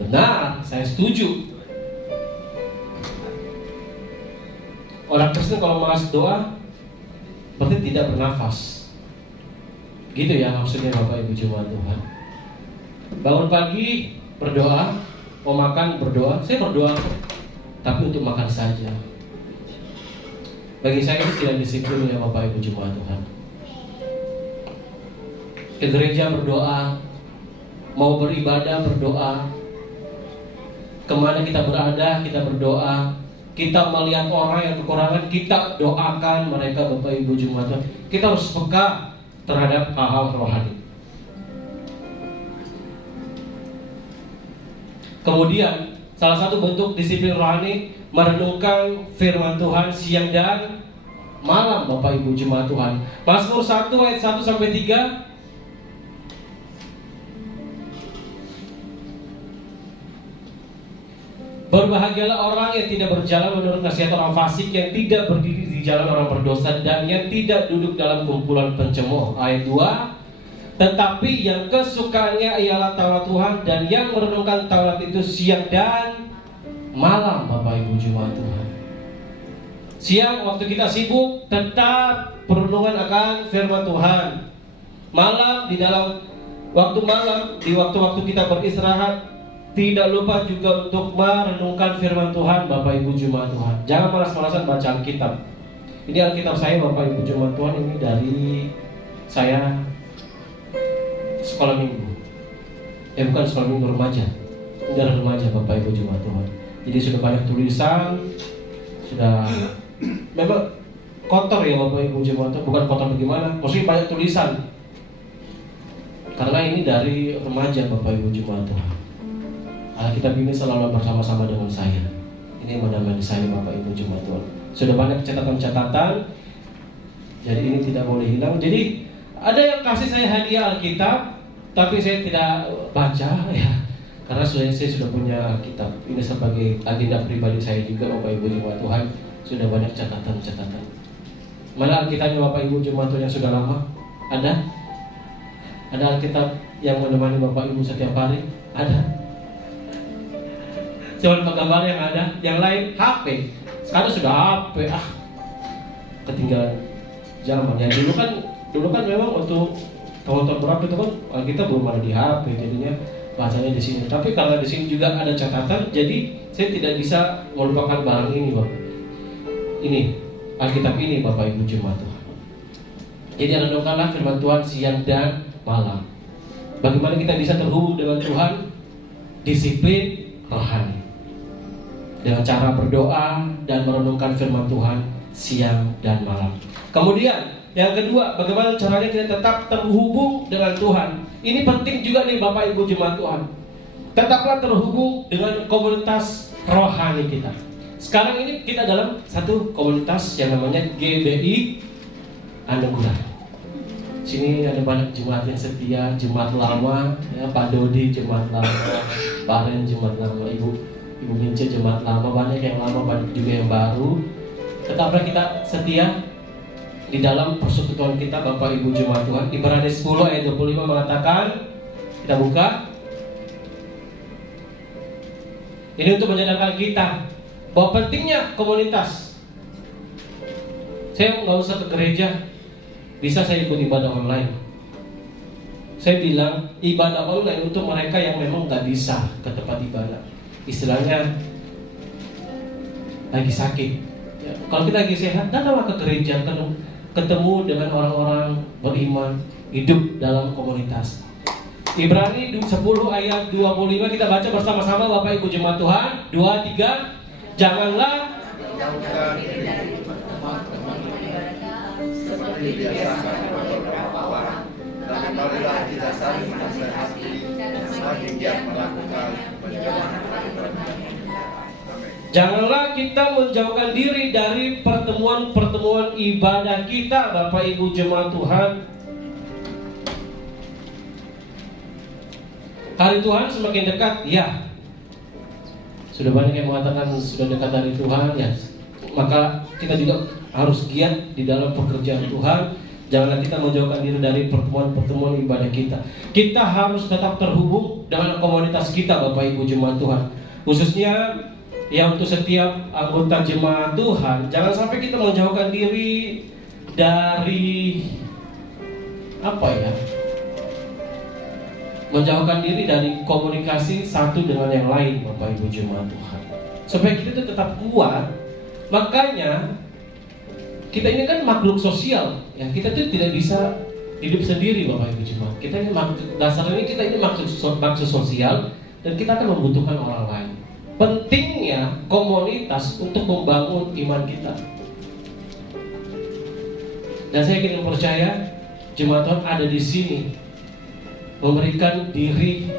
Benar, saya setuju. Orang Kristen kalau malas doa berarti tidak bernafas. Gitu ya maksudnya Bapak Ibu jemaat Tuhan. Bangun pagi berdoa, mau makan berdoa. Saya berdoa, tapi untuk makan saja. Bagi saya itu tidak disiplin ya Bapak Ibu jemaat Tuhan. Ke gereja berdoa, mau beribadah berdoa, kemana kita berada kita berdoa. Kita melihat orang yang kekurangan, kita doakan mereka Bapak Ibu jemaat Tuhan. Kita harus peka terhadap hal-hal rohani. Kemudian salah satu bentuk disiplin rohani merenungkan firman Tuhan siang dan malam Bapak Ibu jemaat Tuhan. Mazmur 1 ayat 1 sampai 3. Berbahagialah orang yang tidak berjalan menurut nasihat orang fasik, yang tidak berdiri di jalan orang berdosa, dan yang tidak duduk dalam kumpulan pencemooh. Ayat 2. Tetapi yang kesukaannya ialah Taurat Tuhan, dan yang merenungkan Taurat itu siang dan malam Bapak Ibu jemaat Tuhan. Siang waktu kita sibuk tetap perenungan akan firman Tuhan. Malam di dalam waktu malam, di waktu-waktu kita beristirahat, tidak lupa juga untuk merenungkan firman Tuhan Bapak Ibu jemaat Tuhan. Jangan malas-malasan baca Alkitab. Ini Alkitab saya Bapak Ibu jemaat Tuhan, ini dari saya sekolah minggu. Bukan sekolah minggu, remaja. Ini dari remaja Bapak Ibu jemaat Tuhan. Jadi sudah banyak tulisan, sudah memang kotor ya Bapak Ibu jemaat Tuhan. Bukan kotor bagaimana, maksudnya banyak tulisan. Karena ini dari remaja Bapak Ibu jemaat Tuhan. Alkitab ini selalu bersama-sama dengan saya. Ini menemani saya Bapak Ibu jemaat Tuhan. Sudah banyak catatan-catatan, jadi ini tidak boleh hilang. Jadi ada yang kasih saya hadiah Alkitab, tapi saya tidak baca ya, karena saya sudah punya Alkitab. Ini sebagai agenda pribadi saya juga Bapak Ibu jemaat Tuhan. Sudah banyak catatan-catatan. Mana Alkitabnya Bapak Ibu jemaat Tuhan yang sudah lama? Ada? Ada Alkitab yang menemani Bapak Ibu setiap hari? Ada? Cuma gambar yang ada, yang lain HP. Sekarang sudah HP, ketinggalan zaman. Ya dulu kan memang untuk tahun-tahun berapa itu kan kita belum ada di HP, jadinya bacanya di sini. Tapi karena di sini juga ada catatan, jadi saya tidak bisa melupakan barang ini, Bapak. Ini Alkitab ini Bapak Ibu jemaat Tuhan. Jadi renungkanlah firman Tuhan siang dan malam. Bagaimana kita bisa terhubung dengan Tuhan? Disiplin rohani. Dengan cara berdoa dan merenungkan firman Tuhan siang dan malam. Kemudian yang kedua, bagaimana caranya kita tetap terhubung dengan Tuhan. Ini penting juga nih Bapak Ibu jemaat Tuhan. Tetaplah terhubung dengan komunitas rohani kita. Sekarang ini kita dalam satu komunitas yang namanya GBI Anugerah. Sini ada banyak jemaat yang setia, jemaat lama, ya, Pak Dodi jemaat lama, Pak Ren jemaat lama, Ibu Mince jemaat lama, banyak yang lama, banyak juga yang baru. Tetaplah kita setia di dalam persekutuan kita Bapak Ibu jemaat Tuhan. Ibrani 10 ayat 25 mengatakan, kita buka. Ini untuk menyadarkan kita bahwa pentingnya komunitas. Saya nggak usah ke gereja, bisa saya ikut ibadah online. Saya bilang ibadah online untuk mereka yang memang nggak bisa ke tempat ibadah. Istilahnya lagi sakit ya, kalau kita lagi sehat, datanglah ke gereja, ketemu dengan orang-orang beriman, hidup dalam komunitas. Ibrani 10 ayat 25 kita baca bersama-sama Bapak Ibu jemaat Tuhan. 2, 3. Janganlah seperti biasa beberapa orang, tapi marilah kita saling menasihati siap melakukan perjalanan perbuatan. Janganlah kita menjauhkan diri dari pertemuan-pertemuan ibadah kita, Bapak Ibu jemaat Tuhan. Hari Tuhan semakin dekat, ya. Sudah banyak yang mengatakan sudah dekat hari Tuhan, ya. Maka kita juga harus giat di dalam pekerjaan Tuhan. Janganlah kita menjauhkan diri dari pertemuan-pertemuan ibadah kita. Kita harus tetap terhubung dengan komunitas kita, Bapak Ibu jemaat Tuhan. Khususnya ya untuk setiap anggota jemaat Tuhan, jangan sampai kita menjauhkan diri dari menjauhkan diri dari komunikasi satu dengan yang lain, Bapak Ibu jemaat Tuhan. Supaya kita tetap kuat. Makanya kita ini kan makhluk sosial, ya. Kita tuh tidak bisa hidup sendiri, Bapak Ibu jemaat. Kita ini dasarnya kita ini makhluk sosial dan kita akan membutuhkan orang lain. Pentingnya komunitas untuk membangun iman kita. Dan saya ingin percaya jemaat Tuhan ada di sini memberikan diri.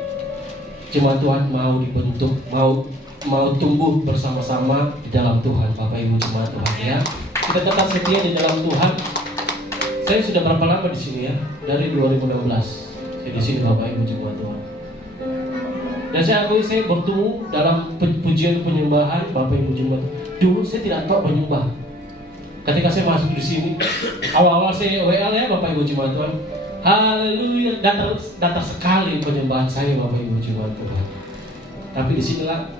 Jemaat Tuhan mau dibentuk, mau tumbuh bersama-sama di dalam Tuhan, Bapak Ibu jemaat Tuhan, ya. Kita tetap setia di dalam Tuhan. Saya sudah berapa lama di sini, ya? Dari 2016. Saya di sini, Bapak Ibu jemaat Tuhan. Dan saya akui saya bertemu dalam pujian penyembahan, Bapak Ibu jemaat. Dulu saya tidak tahu penyembah. Ketika saya masuk di sini, awal-awal saya WL, ya Bapak Ibu jemaat Tuhan. Haleluya, datar sekali penyembahan saya, Bapak Ibu jemaat Tuhan. Tapi disinilah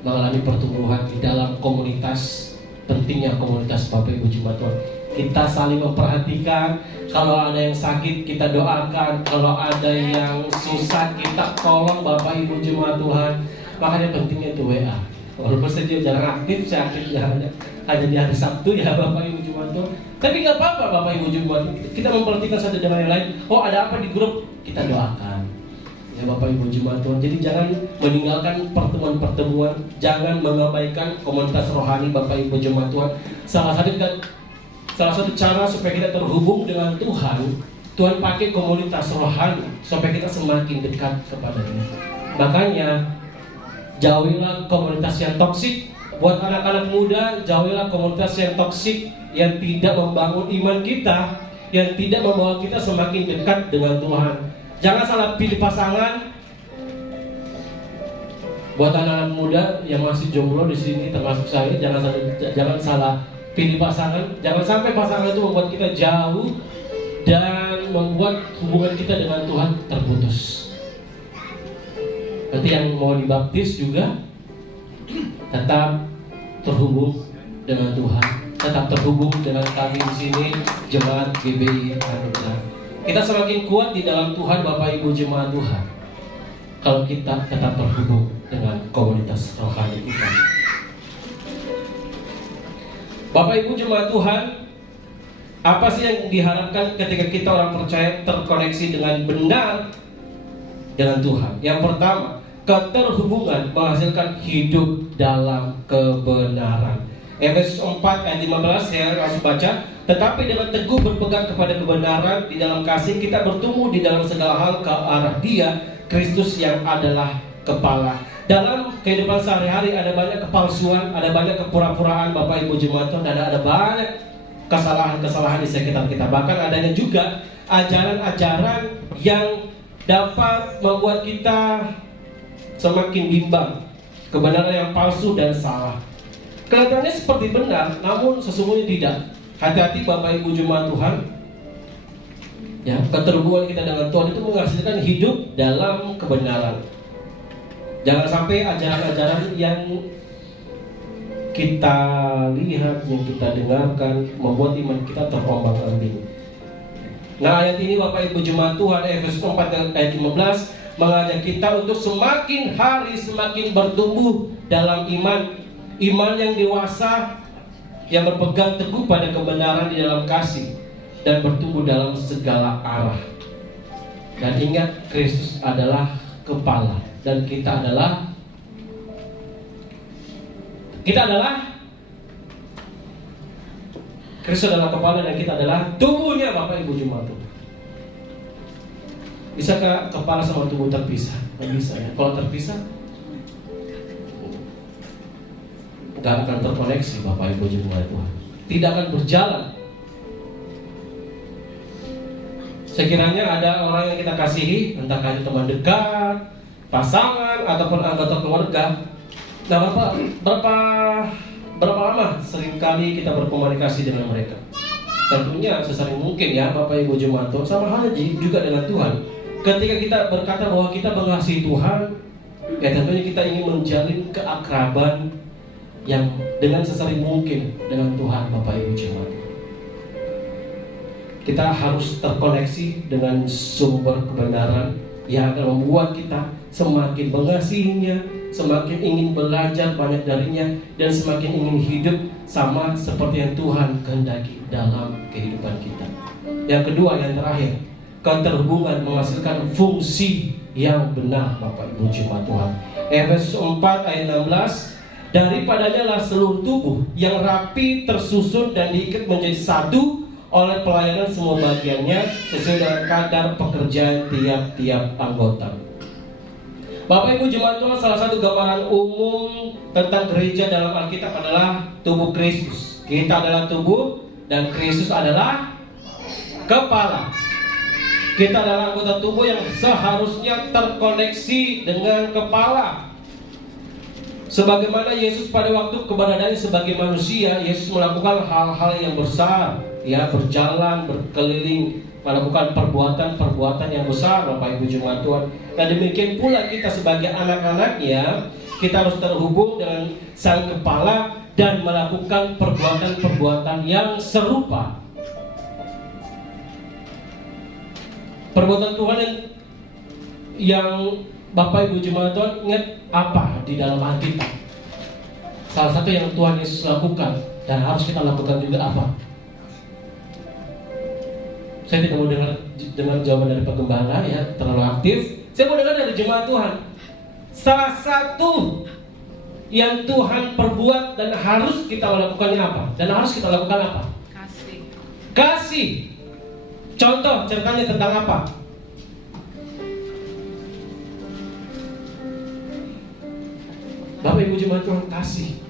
mengalami pertumbuhan di dalam komunitas. Pentingnya komunitas, Bapak Ibu jemaat Tuhan. Kita saling memperhatikan. Kalau ada yang sakit kita doakan. Kalau ada yang susah kita tolong, Bapak Ibu jemaat Tuhan. Makanya pentingnya itu WA. Walaupun saya jarang aktif, saya aktif hanya di hari Sabtu, ya Bapak Ibu jemaat Tuhan. Tapi nggak apa-apa, Bapak Ibu jemaat. Kita memperhatikan satu dengan yang lain. Oh, ada apa di grup, kita doakan, ya Bapak Ibu jemaat Tuhan. Jadi jangan meninggalkan pertemuan-pertemuan. Jangan mengabaikan komunitas rohani, Bapak Ibu jemaat Tuhan. Salah satu cara supaya kita terhubung dengan Tuhan, Tuhan pakai komunitas rohani supaya kita semakin dekat kepada-Nya. Makanya jauhilah komunitas yang toksik. Buat anak-anak muda, jauhilah komunitas yang toksik, yang tidak membangun iman kita, yang tidak membawa kita semakin dekat dengan Tuhan. Jangan salah pilih pasangan. Buat anak-anak muda yang masih jomblo di sini, termasuk saya, jangan salah pilih pasangan. Jangan sampai pasangan itu membuat kita jauh dan membuat hubungan kita dengan Tuhan terputus. Nanti yang mau dibaptis juga tetap terhubung dengan Tuhan, tetap terhubung dengan kami di sini, jemaat GBI Anugerah. Kita semakin kuat di dalam Tuhan, Bapak Ibu jemaat Tuhan, kalau kita tetap terhubung dengan komunitas rohani kita. Bapak Ibu jemaat Tuhan, apa sih yang diharapkan ketika kita orang percaya terkoneksi dengan benar dengan Tuhan? Yang pertama, keterhubungan menghasilkan hidup dalam kebenaran. Efesus 4 ayat 15 saya langsung baca. Tetapi dengan teguh berpegang kepada kebenaran di dalam kasih, kita bertumbuh di dalam segala hal ke arah Dia, Kristus yang adalah kepala. Dalam kehidupan sehari-hari ada banyak kepalsuan, ada banyak kepura-puraan, Bapak Ibu jemaat Tuhan, dan ada banyak kesalahan-kesalahan di sekitar kita. Bahkan adanya juga ajaran-ajaran yang dapat membuat kita semakin bimbang, kebenaran yang palsu dan salah. Kelihatannya seperti benar, namun sesungguhnya tidak. Hati-hati Bapak Ibu jemaat Tuhan. Ya, keterhubungan kita dengan Tuhan itu menghasilkan hidup dalam kebenaran. Jangan sampai ajaran-ajaran yang kita lihat, yang kita dengarkan membuat iman kita terombang-ambing. Nah, ayat ini Bapak Ibu jemaat Tuhan, Efesus 4 ayat 15 mengajak kita untuk semakin hari semakin bertumbuh dalam iman. Iman yang dewasa, yang berpegang teguh pada kebenaran di dalam kasih, dan bertumbuh dalam segala arah. Dan ingat, Kristus adalah kepala, dan kita adalah Kristus adalah kepala, dan kita adalah tubuhnya, Bapak Ibu jemaat Tuhan. Bisakah kepala sama tubuh terpisah? Nggak bisa ya. Kalau terpisah, nggak akan terkoneksi Bapak Ibu jemaat Tuhan. Tidak akan berjalan. Sekiranya ada orang yang kita kasihi, entah kasih teman dekat, pasangan, ataupun anggota keluarga. Nah, berapa lama seringkali kita berkomunikasi dengan mereka? Tentunya sesering mungkin ya Bapak Ibu jemaat Tuhan. Sama halnya juga dengan Tuhan. Ketika kita berkata bahwa kita mengasihi Tuhan, ya tentunya kita ingin menjalin keakraban yang dengan sesering mungkin dengan Tuhan Bapak Ibu jemaat. Kita harus terkoneksi dengan sumber kebenaran yang akan membuat kita semakin mengasihinya, semakin ingin belajar banyak darinya, dan semakin ingin hidup sama seperti yang Tuhan kehendaki dalam kehidupan kita. Yang kedua, yang terakhir, keterhubungan menghasilkan fungsi yang benar Bapak Ibu jemaat Tuhan. Efesus 4 ayat 16, daripadanya lah seluruh tubuh yang rapi tersusun dan diikat menjadi satu oleh pelayanan semua bagiannya sesuai dengan kadar pekerjaan tiap-tiap anggota. Bapak Ibu jemaat Tuhan, salah satu gambaran umum tentang gereja dalam Alkitab adalah tubuh Kristus. Kita adalah tubuh dan Kristus adalah kepala. Kita adalah anggota tubuh yang seharusnya terkoneksi dengan kepala. Sebagaimana Yesus pada waktu keberadaannya sebagai manusia, Yesus melakukan hal-hal yang besar, ya, berjalan, berkeliling, melakukan perbuatan-perbuatan yang besar Bapak Ibu jemaat Tuhan. Dan demikian pula kita sebagai anak-anaknya, kita harus terhubung dengan Sang Kepala dan melakukan perbuatan-perbuatan yang serupa. Perbuatan Tuhan yang Bapak Ibu jemaat Tuhan ingat apa di dalam Alkitab? Salah satu yang Tuhan Yesus lakukan dan harus kita lakukan juga apa? Saya tidak mau dengar jawaban dari penggembala ya, terlalu aktif. Saya mau dengar dari jemaat Tuhan. Salah satu yang Tuhan perbuat dan harus kita lakukannya apa? Dan harus kita lakukan apa? Kasih. Kasih. Contoh ceritanya tentang apa? Bapak Ibu jemaat Tuhan, kasih.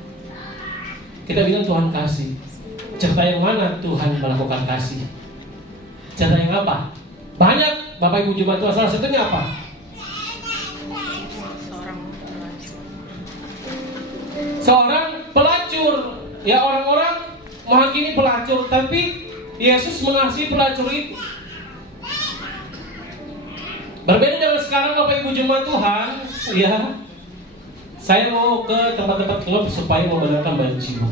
Kita bilang Tuhan kasih. Cerita yang mana Tuhan melakukan kasih? Cerita yang apa? Banyak Bapak Ibu jemaat Tuhan. Salah satunya apa? Seorang pelacur. Ya, orang-orang menghakimi pelacur, tapi Yesus mengasihi pelacur itu. Berbeda dengan sekarang Bapak Ibu jemaat Tuhan, ya. Saya mau ke tempat-tempat klub supaya memenangkan banyak jiwa.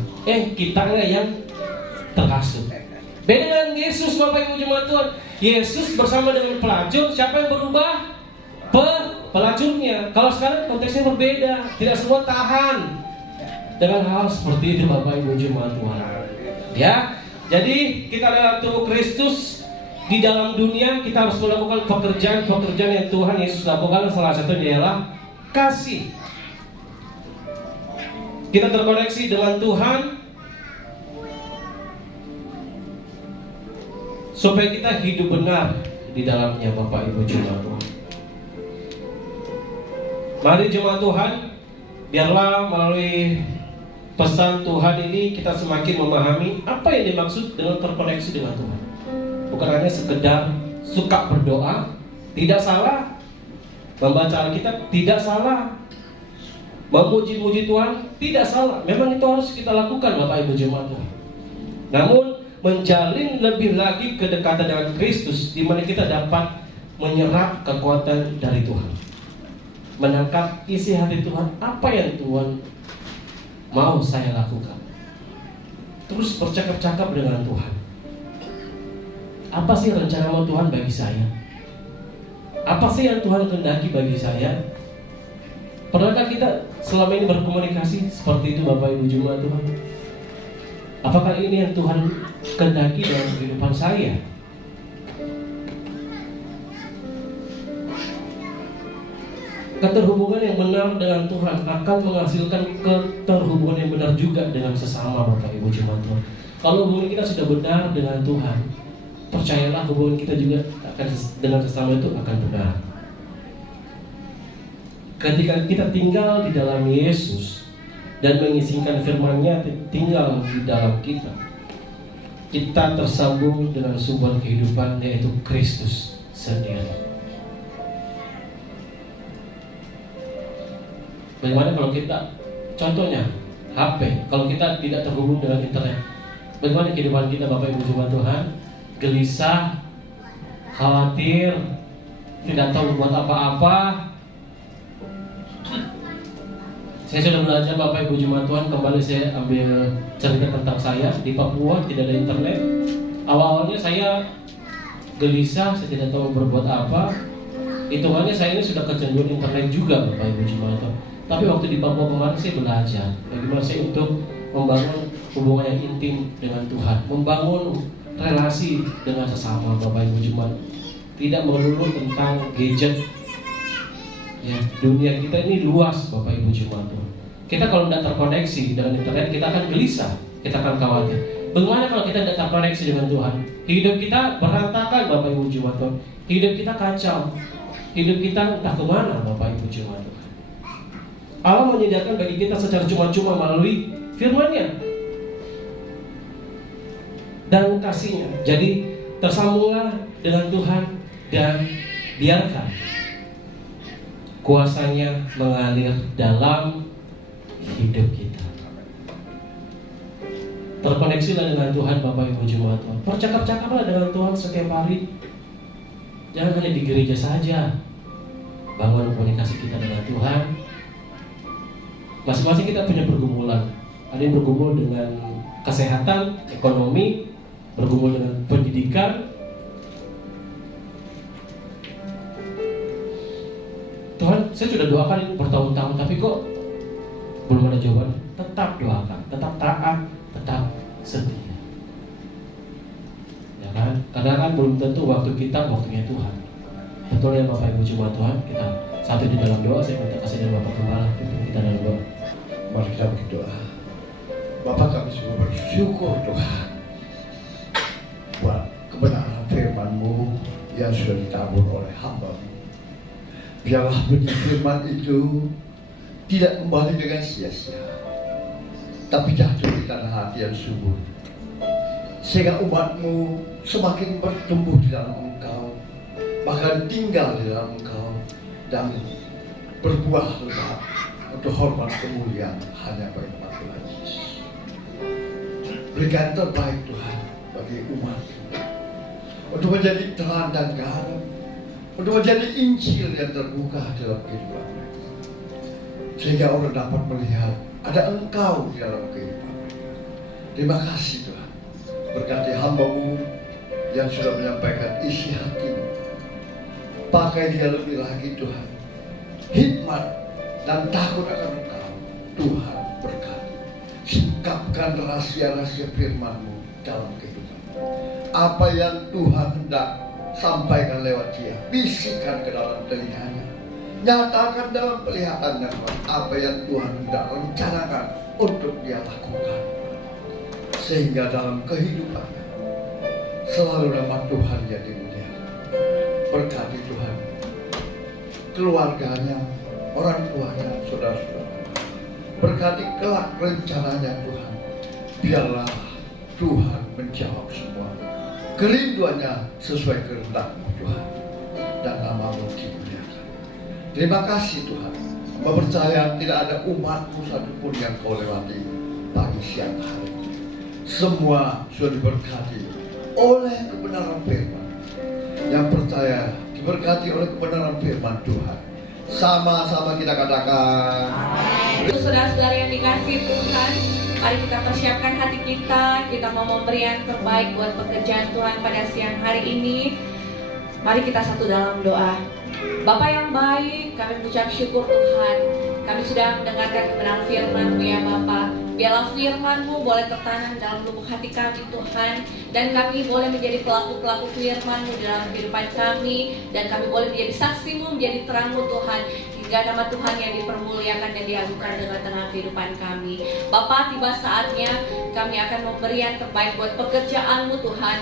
Kitanya yang terhasut. Beda dengan Yesus Bapak Ibu jemaat Tuhan. Yesus bersama dengan pelacur, siapa yang berubah? Pelacurnya. Kalau sekarang konteksnya berbeda. Tidak semua tahan dengan hal seperti itu Bapak Ibu jemaat Tuhan. Ya, jadi kita adalah tubuh Kristus. Di dalam dunia kita harus melakukan pekerjaan-pekerjaan yang Tuhan Yesus lakukan. Salah satunya adalah kasih. Kita terkoneksi dengan Tuhan supaya kita hidup benar di dalamnya Bapak Ibu jemaat Tuhan. Mari jemaat Tuhan, biarlah melalui pesan Tuhan ini kita semakin memahami apa yang dimaksud dengan terkoneksi dengan Tuhan. Bukan hanya sekedar suka berdoa, tidak salah. Membaca Alkitab tidak salah. Memuji-muji Tuhan tidak salah. Memang itu harus kita lakukan Bapak Ibu jemaat Tuhan. Namun menjalin lebih lagi kedekatan dengan Kristus, di mana kita dapat menyerap kekuatan dari Tuhan, menangkap isi hati Tuhan. Apa yang Tuhan mau saya lakukan? Terus bercakap-cakap dengan Tuhan. Apa sih rencana Tuhan bagi saya? Apa sih yang Tuhan kehendaki bagi saya? Pernahkah kita selama ini berkomunikasi seperti itu Bapak Ibu jemaat Tuhan? Apakah ini yang Tuhan kehendaki dalam kehidupan saya? Keterhubungan yang benar dengan Tuhan akan menghasilkan keterhubungan yang benar juga dengan sesama Bapak Ibu jemaat Tuhan. Kalau hubungan kita sudah benar dengan Tuhan, percayalah hubungan kita juga akan dengan sesama itu akan benar. Ketika kita tinggal di dalam Yesus dan mengizinkan firman-Nya tinggal di dalam kita, kita tersambung dengan sumber kehidupan, yaitu Kristus sendiri. Bagaimana kalau kita, contohnya HP, kalau kita tidak terhubung dengan internet, bagaimana kehidupan kita, Bapak Ibu jemaat Tuhan? Gelisah, khawatir, tidak tahu buat apa-apa. Saya sudah belajar, Bapak Ibu jemaat Tuhan, kembali saya ambil cerita tentang saya di Papua, tidak ada internet. Awal-awalnya saya gelisah, saya tidak tahu berbuat apa. Hitungannya saya ini sudah kecanduan internet juga, Bapak Ibu jemaat Tuhan. Tapi waktu di Papua kemarin saya belajar bagaimana saya untuk membangun hubungan yang intim dengan Tuhan, membangun relasi dengan sesama, Bapak Ibu jemaat. Tidak melulu tentang gadget. Ya, dunia kita ini luas, Bapak Ibu jemaat Tuhan. Kita kalau tidak terkoneksi dengan internet, kita akan gelisah, kita akan khawatir. Bagaimana kalau kita tidak terkoneksi dengan Tuhan? Hidup kita berantakan, Bapak Ibu jemaat Tuhan. Hidup kita kacau. Hidup kita entah kemana, Bapak Ibu jemaat Tuhan. Allah menyediakan bagi kita secara cuma-cuma melalui firman-Nya dan kasih-Nya. Jadi tersambunglah dengan Tuhan dan biarkan kuasa-Nya mengalir dalam hidup kita. Terkoneksilah dengan Tuhan, Bapak Ibu jemaat Tuhan. Percakap-cakaplah dengan Tuhan setiap hari. Jangan hanya di gereja saja. Bangun komunikasi kita dengan Tuhan. Masing-masing kita punya pergumulan. Ada yang bergumul dengan kesehatan, ekonomi, bergumul dengan pendidikan. Tuhan, saya sudah doakan ini bertahun-tahun, tapi kok belum ada jawaban. Tetap doakan, tetap taat, tetap setia. Ya kan? Karena kan belum tentu waktu kita, waktunya Tuhan. Betul ya Bapak Ibu jemaat Tuhan. Kita satu di dalam doa, saya minta kasih dari Bapak Gembala. Kita dalam doa. Mari kita berdoa. Bapak, kami semua bersyukur Tuhan buat kebenaran firman-Mu yang sudah ditabur oleh hamba-Mu. Biarlah benih firman itu tidak kembali dengan sia-sia, tapi jatuh di tanah hati yang subur, sehingga umat-Mu semakin bertumbuh di dalam Engkau, bahkan tinggal di dalam Engkau, dan berbuah lebat untuk hormat kemuliaan hanya bagi Tuhan Yesus. Berikan terbaik Tuhan bagi umat untuk menjadi terang dan garam, untuk menjadi Injil yang terbuka dalam kehidupan mereka, sehingga orang dapat melihat ada Engkau di dalam kehidupan mereka. Terima kasih Tuhan. Berkati hamba-Mu yang sudah menyampaikan isi hati-Mu. Pakai dia lebih lagi Tuhan, hikmat dan takut akan Engkau. Tuhan berkati. Singkapkan rahasia-rahasia firman-Mu dalam kehidupan. Apa yang Tuhan hendak sampaikan lewat dia, bisikan ke dalam telinganya. Nyatakan dalam pelihatannya apa yang Tuhan hendak rencanakan untuk dia lakukan, sehingga dalam kehidupannya selalu nama Tuhan yang dimuliakan. Berkati Tuhan keluarganya, orang tuanya, saudara-saudara. Berkati kelak rencananya Tuhan. Biarlah Tuhan menjawab semua kerinduannya sesuai kehendak-Mu Tuhan, dan nama-Mu dimuliakan. Terima kasih Tuhan. Percaya tidak ada umat-Mu satupun yang Kau lewati pagi siang hari. Semua sudah diberkati oleh kebenaran firman. Yang percaya diberkati oleh kebenaran firman Tuhan. Sama-sama kita katakan Amin. Saudara-saudara yang dikasihi Tuhan, mari kita persiapkan hati kita. Kita mau memberi yang terbaik buat pekerjaan Tuhan pada siang hari ini. Mari kita satu dalam doa. Bapa yang baik, kami mengucap syukur Tuhan. Kami sudah mendengarkan kebenaran firman-Mu ya Bapa. Biarlah firman-Mu boleh tertanam dalam lubuk hati kami Tuhan, dan kami boleh menjadi pelaku-pelaku firman-Mu dalam kehidupan kami, dan kami boleh menjadi saksi-Mu, menjadi terang-Mu Tuhan di hingga nama Tuhan yang dipermuliakan dan diagungkan dengan tengah kehidupan kami. Bapa, tiba saatnya kami akan memberi yang terbaik buat pekerjaan-Mu Tuhan,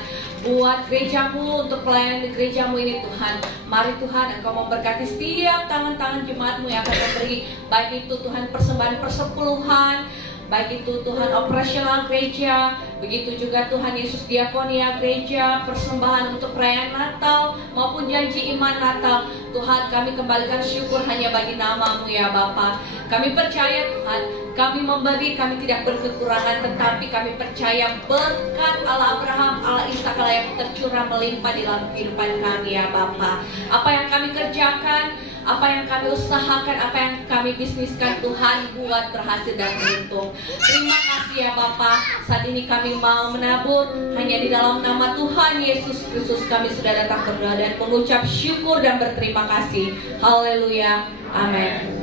buat gereja-Mu, untuk pelayanan di gereja-Mu ini Tuhan. Mari Tuhan Engkau memberkati setiap tangan-tangan jemaat-Mu yang akan memberi, baik itu Tuhan persembahan persepuluhan, baik itu Tuhan operasional gereja, begitu juga Tuhan Yesus diakonia gereja, persembahan untuk perayaan Natal maupun janji iman Natal. Tuhan, kami kembalikan syukur hanya bagi nama-Mu ya Bapa. Kami percaya Tuhan, kami memberi, kami tidak berkekurangan, tetapi kami percaya berkat Allah Abraham, Allah Ishak, Allah yang tercurah melimpah di dalam kehidupan kami ya Bapa. Apa yang kami kerjakan, apa yang kami usahakan, apa yang kami bisniskan, Tuhan buat berhasil dan beruntung. Terima kasih ya Bapa. Saat ini kami mau menabur hanya di dalam nama Tuhan Yesus Kristus. Kami sudah datang berdoa dan mengucap syukur dan berterima kasih. Haleluya. Amin.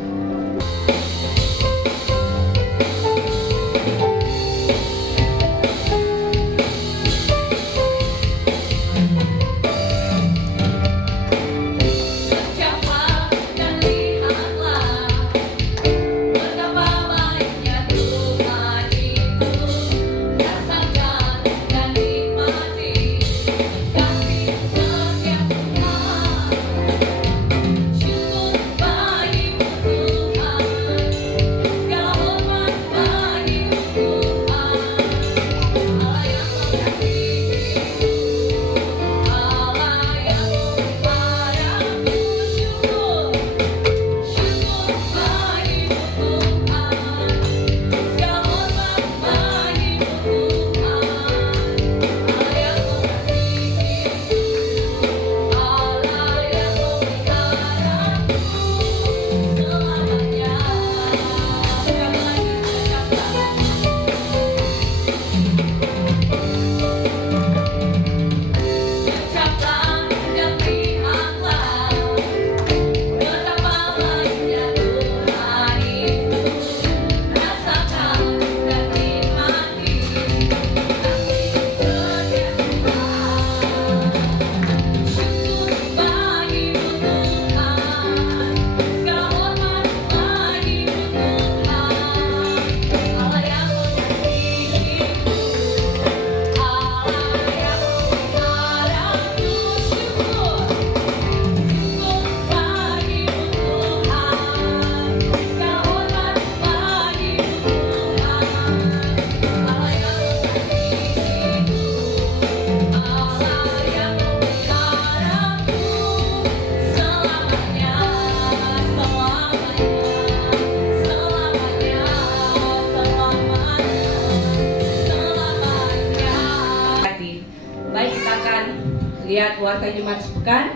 Lihat warta Jumat sepekan.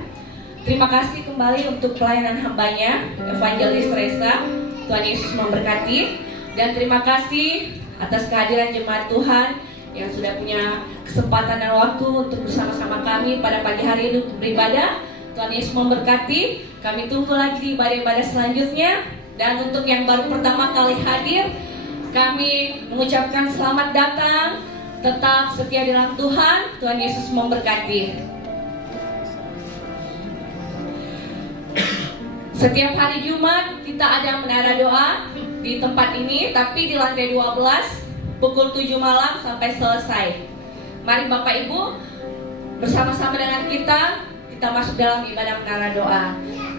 Terima kasih kembali untuk pelayanan hambanya Evangelis Reza. Tuhan Yesus memberkati. Dan terima kasih atas kehadiran jemaat Tuhan yang sudah punya kesempatan dan waktu untuk bersama-sama kami pada pagi hari ini untuk beribadah. Tuhan Yesus memberkati. Kami tunggu lagi di ibadah-ibadah selanjutnya. Dan untuk yang baru pertama kali hadir, kami mengucapkan selamat datang. Tetap setia di dalam Tuhan. Tuhan Yesus memberkati. Setiap hari Jumat kita ada menara doa di tempat ini, tapi di lantai 12 pukul 7 malam sampai selesai. Mari Bapak Ibu bersama-sama dengan kita masuk dalam ibadah menara doa.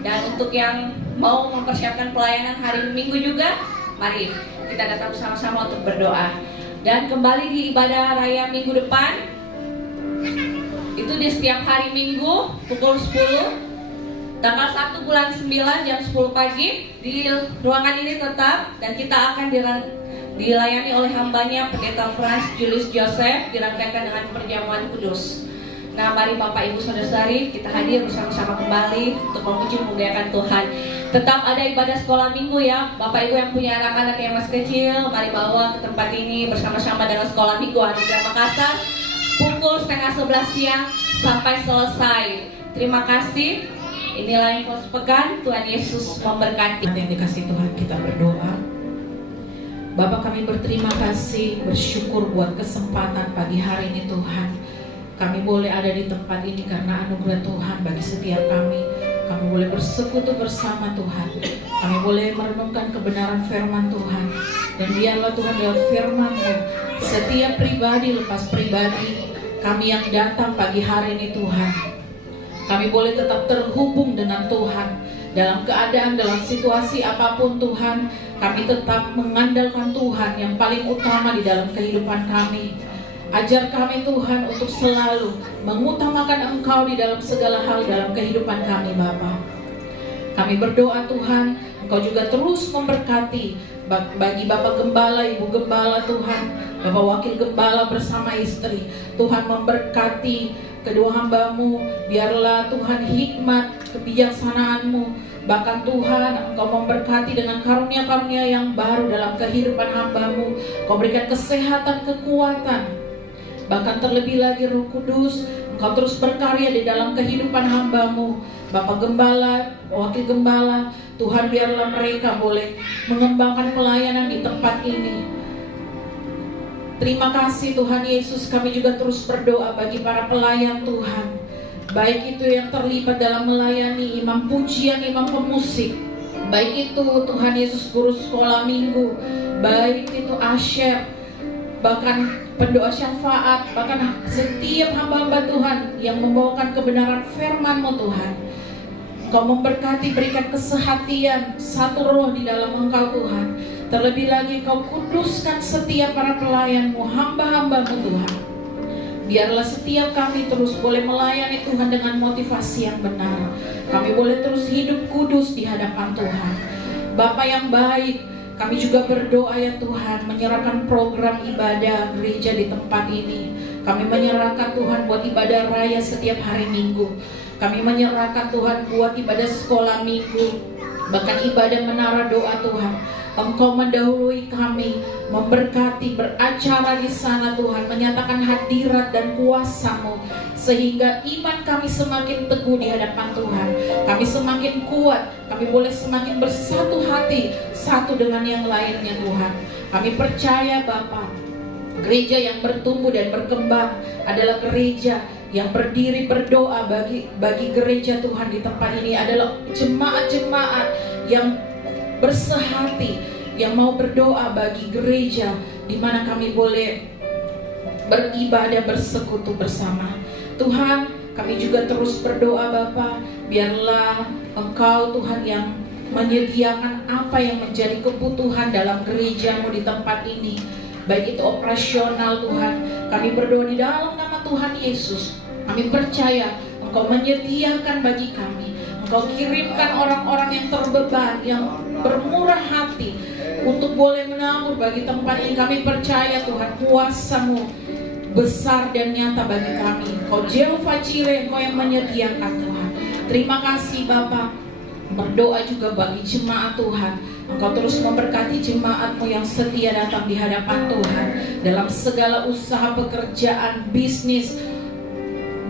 Dan untuk yang mau mempersiapkan pelayanan hari Minggu juga, mari kita datang bersama-sama untuk berdoa. Dan kembali di ibadah raya minggu depan, itu di setiap hari Minggu pukul 10, tanggal 1 bulan 9 jam 10 pagi di ruangan ini tetap. Dan kita akan dilayani oleh hambanya Pendeta Frans Julius Joseph, dirangkaikan dengan perjamuan kudus. Nah mari Bapak Ibu Saudara-saudari, kita hadir bersama-sama kembali untuk memuji memuliakan Tuhan. Tetap ada ibadah sekolah minggu ya. Bapak Ibu yang punya anak-anak yang masih kecil, mari bawa ke tempat ini bersama-sama dengan sekolah minggu Anugerah Makassar pukul 10:30 siang sampai selesai. Terima kasih. Inilah info sepekan. Tuhan Yesus memberkati. Yang dikasih Tuhan, kita berdoa. Bapa, kami berterima kasih, bersyukur buat kesempatan pagi hari ini Tuhan. Kami boleh ada di tempat ini karena anugerah Tuhan bagi setiap kami. Kami boleh bersekutu bersama Tuhan. kami boleh merenungkan kebenaran firman Tuhan. Dan biarlah Tuhan lewat firman-Mu, setiap pribadi lepas pribadi kami yang datang pagi hari ini Tuhan, kami boleh tetap terhubung dengan Tuhan. Dalam keadaan, dalam situasi apapun Tuhan, kami tetap mengandalkan Tuhan yang paling utama di dalam kehidupan kami. Ajar kami Tuhan untuk selalu mengutamakan Engkau di dalam segala hal dalam kehidupan kami Bapa. Kami berdoa Tuhan, Engkau juga terus memberkati bagi Bapak Gembala, Ibu Gembala Tuhan, Bapak Wakil Gembala bersama istri. Tuhan memberkati kedua hamba-Mu, biarlah Tuhan hikmat, kebijaksanaan-Mu. Bahkan Tuhan, Engkau memberkati dengan karunia-karunia yang baru dalam kehidupan hamba-Mu. Engkau berikan kesehatan, kekuatan. Bahkan terlebih lagi Roh Kudus, Engkau terus berkarya di dalam kehidupan hamba-Mu. Bapak Gembala, Wakil Gembala, Tuhan biarlah mereka boleh mengembangkan pelayanan di tempat ini. Terima kasih Tuhan Yesus, kami juga terus berdoa bagi para pelayan Tuhan, baik itu yang terlibat dalam melayani imam pujian, imam pemusik, baik itu Tuhan Yesus guru sekolah minggu, baik itu Asher, bahkan pendoa syafaat, bahkan setiap hamba-hamba Tuhan yang membawakan kebenaran firman-Mu Tuhan. Engkau memberkati, berikan kesehatian, satu roh di dalam Engkau Tuhan. Terlebih lagi Engkau kuduskan setiap para pelayan-Mu, hamba-hamba-Mu Tuhan. Biarlah setiap kami terus boleh melayani Tuhan dengan motivasi yang benar. Kami boleh terus hidup kudus di hadapan Tuhan. Bapa yang baik, kami juga berdoa ya Tuhan, menyerahkan program ibadah gereja di tempat ini. Kami menyerahkan Tuhan buat ibadah raya setiap hari Minggu. Kami menyerahkan Tuhan buat ibadah sekolah minggu, bahkan ibadah menara doa Tuhan. Engkau mendahului kami, memberkati, beracara di sana Tuhan, menyatakan hadirat dan kuasa-Mu, sehingga iman kami semakin teguh di hadapan Tuhan. Kami semakin kuat, kami boleh semakin bersatu hati, satu dengan yang lainnya Tuhan. Kami percaya Bapa, gereja yang bertumbuh dan berkembang adalah gereja yang berdiri berdoa bagi gereja Tuhan di tempat ini, adalah jemaat-jemaat yang bersehati, yang mau berdoa bagi gereja di mana kami boleh beribadah bersekutu bersama. Tuhan, kami juga terus berdoa Bapa, biarlah Engkau Tuhan yang menyediakan apa yang menjadi kebutuhan dalam gereja-Mu di tempat ini, baik itu operasional Tuhan. Kami berdoa di dalam nama Tuhan Yesus. Kami percaya Engkau menyediakan bagi kami. Engkau kirimkan orang-orang yang terbeban, yang bermurah hati untuk boleh menabur bagi tempat ini. Kami percaya Tuhan, kuasa-Mu besar dan nyata bagi kami. Engkau Jehovah Jireh, Engkau yang menyediakan Tuhan. Terima kasih Bapa. Berdoa juga bagi jemaat Tuhan. Engkau terus memberkati jemaat-Mu yang setia datang di hadapan Tuhan dalam segala usaha, pekerjaan, bisnis,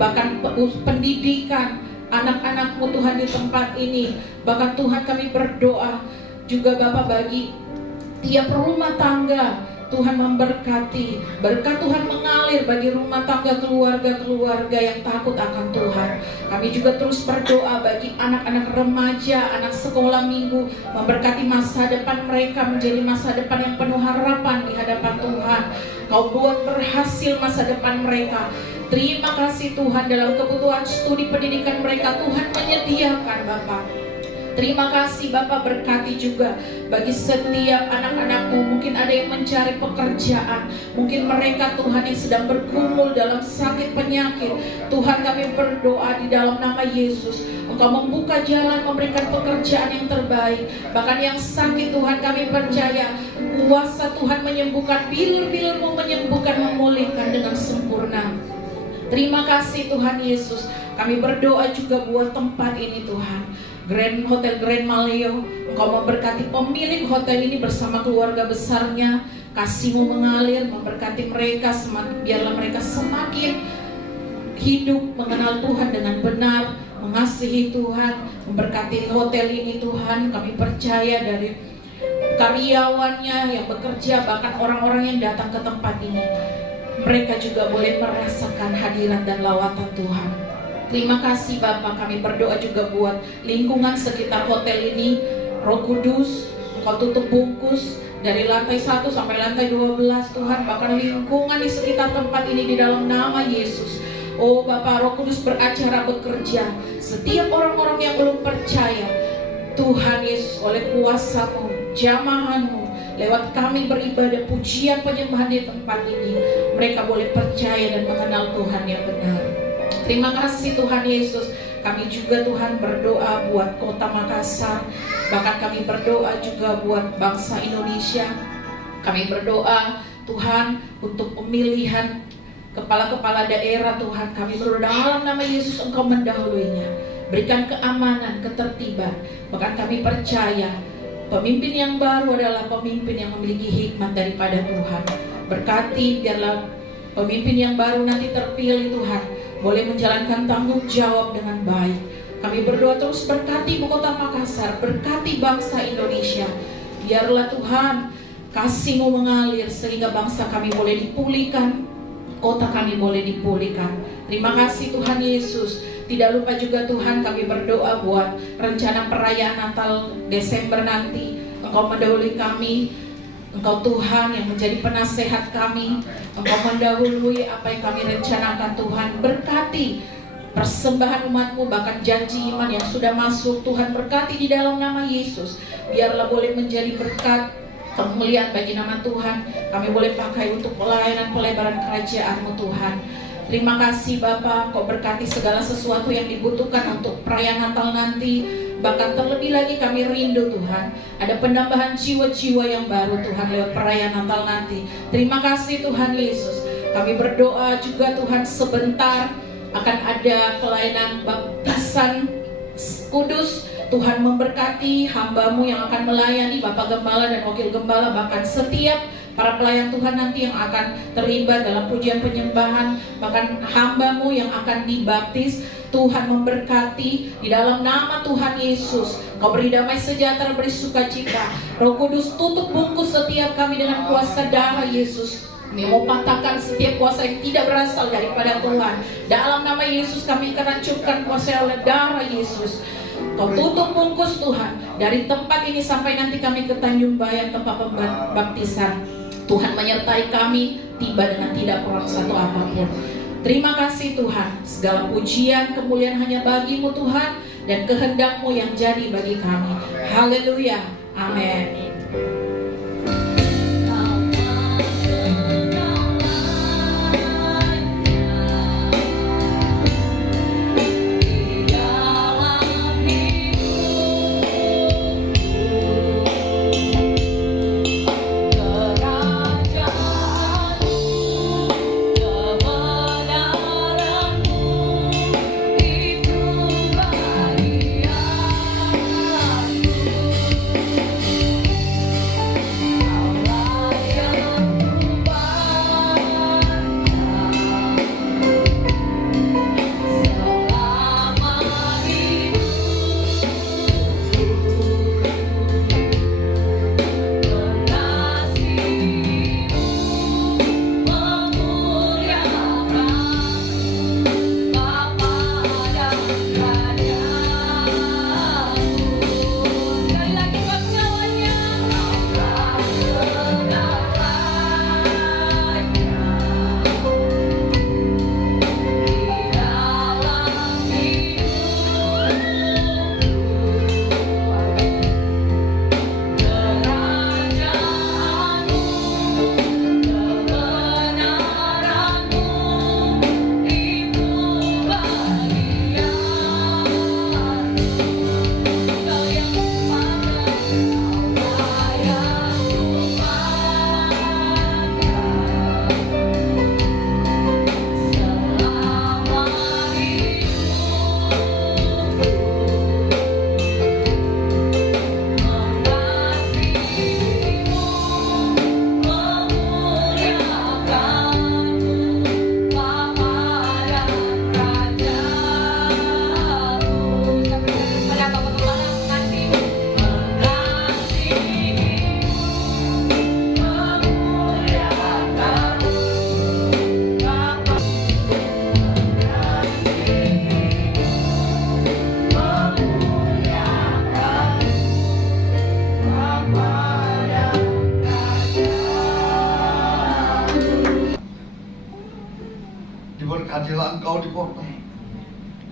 bahkan pendidikan anak-anak-Mu Tuhan di tempat ini. Bahkan Tuhan kami berdoa juga Bapa bagi tiap rumah tangga, Tuhan memberkati, berkat Tuhan mengalir bagi rumah tangga, keluarga-keluarga yang takut akan Tuhan. Kami juga terus berdoa bagi anak-anak remaja, anak sekolah minggu, memberkati masa depan mereka menjadi masa depan yang penuh harapan di hadapan Tuhan. Kau buat berhasil masa depan mereka. Terima kasih Tuhan, dalam kebutuhan studi pendidikan mereka Tuhan menyediakan Bapak. Terima kasih Bapak, berkati juga bagi setiap anak-anak-Mu. Mungkin ada yang mencari pekerjaan, mungkin mereka Tuhan yang sedang bergumul dalam sakit penyakit. Tuhan kami berdoa di dalam nama Yesus, Engkau membuka jalan, memberikan pekerjaan yang terbaik. Bahkan yang sakit Tuhan kami percaya kuasa Tuhan menyembuhkan, bilur-bilur-Mu menyembuhkan, memulihkan dengan sempurna. Terima kasih Tuhan Yesus. Kami berdoa juga buat tempat ini Tuhan, Hotel Grand Maleo. Engkau memberkati pemilik hotel ini bersama keluarga besarnya. Kasih-Mu mengalir, memberkati mereka, biarlah mereka semakin hidup mengenal Tuhan dengan benar, mengasihi Tuhan. Memberkati hotel ini Tuhan. Kami percaya dari karyawannya yang bekerja, bahkan orang-orang yang datang ke tempat ini, mereka juga boleh merasakan hadirat dan lawatan Tuhan. Terima kasih Bapak, kami berdoa juga buat lingkungan sekitar hotel ini, Roh Kudus, Engkau tutup bungkus dari lantai 1 sampai lantai 12 Tuhan, bahkan lingkungan di sekitar tempat ini di dalam nama Yesus. Oh Bapa, Roh Kudus beracara bekerja. Setiap orang-orang yang belum percaya, Tuhan Yesus, oleh kuasa-Mu, jamahan-Mu, lewat kami beribadah pujian penyembahan di tempat ini, mereka boleh percaya dan mengenal Tuhan yang benar. Terima kasih Tuhan Yesus. Kami juga Tuhan berdoa buat kota Makassar, bahkan kami berdoa juga buat bangsa Indonesia. Kami berdoa Tuhan untuk pemilihan kepala-kepala daerah Tuhan. Kami berdoa dalam nama Yesus Engkau mendahuluinya. Berikan keamanan, ketertiban. Bahkan kami percaya pemimpin yang baru adalah pemimpin yang memiliki hikmat daripada Tuhan. Berkati biarlah pemimpin yang baru nanti terpilih Tuhan boleh menjalankan tanggung jawab dengan baik. Kami berdoa terus berkati ibu kota Makassar, berkati bangsa Indonesia. Biarlah Tuhan kasih-Mu mengalir sehingga bangsa kami boleh dipulihkan, kota kami boleh dipulihkan. Terima kasih Tuhan Yesus. Tidak lupa juga Tuhan kami berdoa buat rencana perayaan Natal Desember nanti. Engkau mendahului kami. Engkau Tuhan yang menjadi penasehat kami. Engkau mendahului apa yang kami rencanakan Tuhan. Berkati persembahan umat-Mu, bahkan janji iman yang sudah masuk Tuhan. Berkati di dalam nama Yesus. Biarlah boleh menjadi berkat kemuliaan bagi nama Tuhan. Kami boleh pakai untuk pelayanan pelebaran kerajaan-Mu Tuhan. Terima kasih Bapa, Kau berkati segala sesuatu yang dibutuhkan untuk perayaan Natal nanti. Bahkan terlebih lagi kami rindu Tuhan, ada penambahan jiwa-jiwa yang baru Tuhan lewat perayaan Natal nanti. Terima kasih Tuhan Yesus. Kami berdoa juga Tuhan sebentar akan ada pelayanan baptisan kudus. Tuhan memberkati hamba-Mu yang akan melayani, Bapak Gembala dan Wakil Gembala, bahkan setiap para pelayan Tuhan nanti yang akan terlibat dalam pujian penyembahan, bahkan hamba-Mu yang akan dibaptis. Tuhan memberkati di dalam nama Tuhan Yesus. Kau beri damai sejahtera, beri sukacita. Roh Kudus tutup bungkus setiap kami dengan kuasa darah Yesus. Kami mau patahkan setiap kuasa yang tidak berasal daripada Tuhan. Dalam nama Yesus kami akan hancurkan kuasa oleh darah Yesus. Kau tutup bungkus Tuhan dari tempat ini sampai nanti kami ke Tanjung Bayan tempat pembaptisan. Tuhan menyertai kami, tiba dengan tidak kurang satu apapun. Terima kasih Tuhan. Segala pujian, kemuliaan hanya bagi-Mu Tuhan, dan kehendak-Mu yang jadi bagi kami. Haleluya. Amin.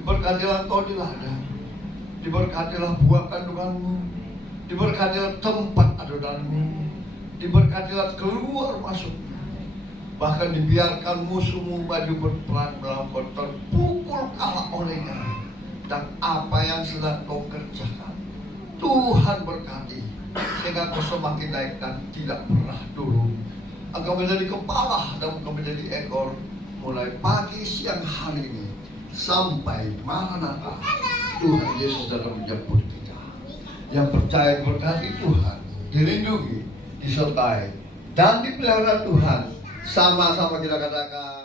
Diberkatilah engkau di ladang, diberkatilah buah kandunganmu, diberkatilah tempat adonanmu, diberkatilah keluar masuk. Bahkan dibiarkan musuhmu maju berperang dalam kau terpukul kalah olehnya. Dan apa yang sedang kau kerjakan, Tuhan berkati, sehingga kau semakin naik dan tidak pernah turun. Engkau menjadi kepala dan engkau menjadi ekor, mulai pagi siang hari ini sampai Maranatha. Tuhan Yesus dalam menjemput kita. Yang percaya berkati Tuhan, dilindungi, disertai, dan dipelihara Tuhan. Sama-sama kita katakan.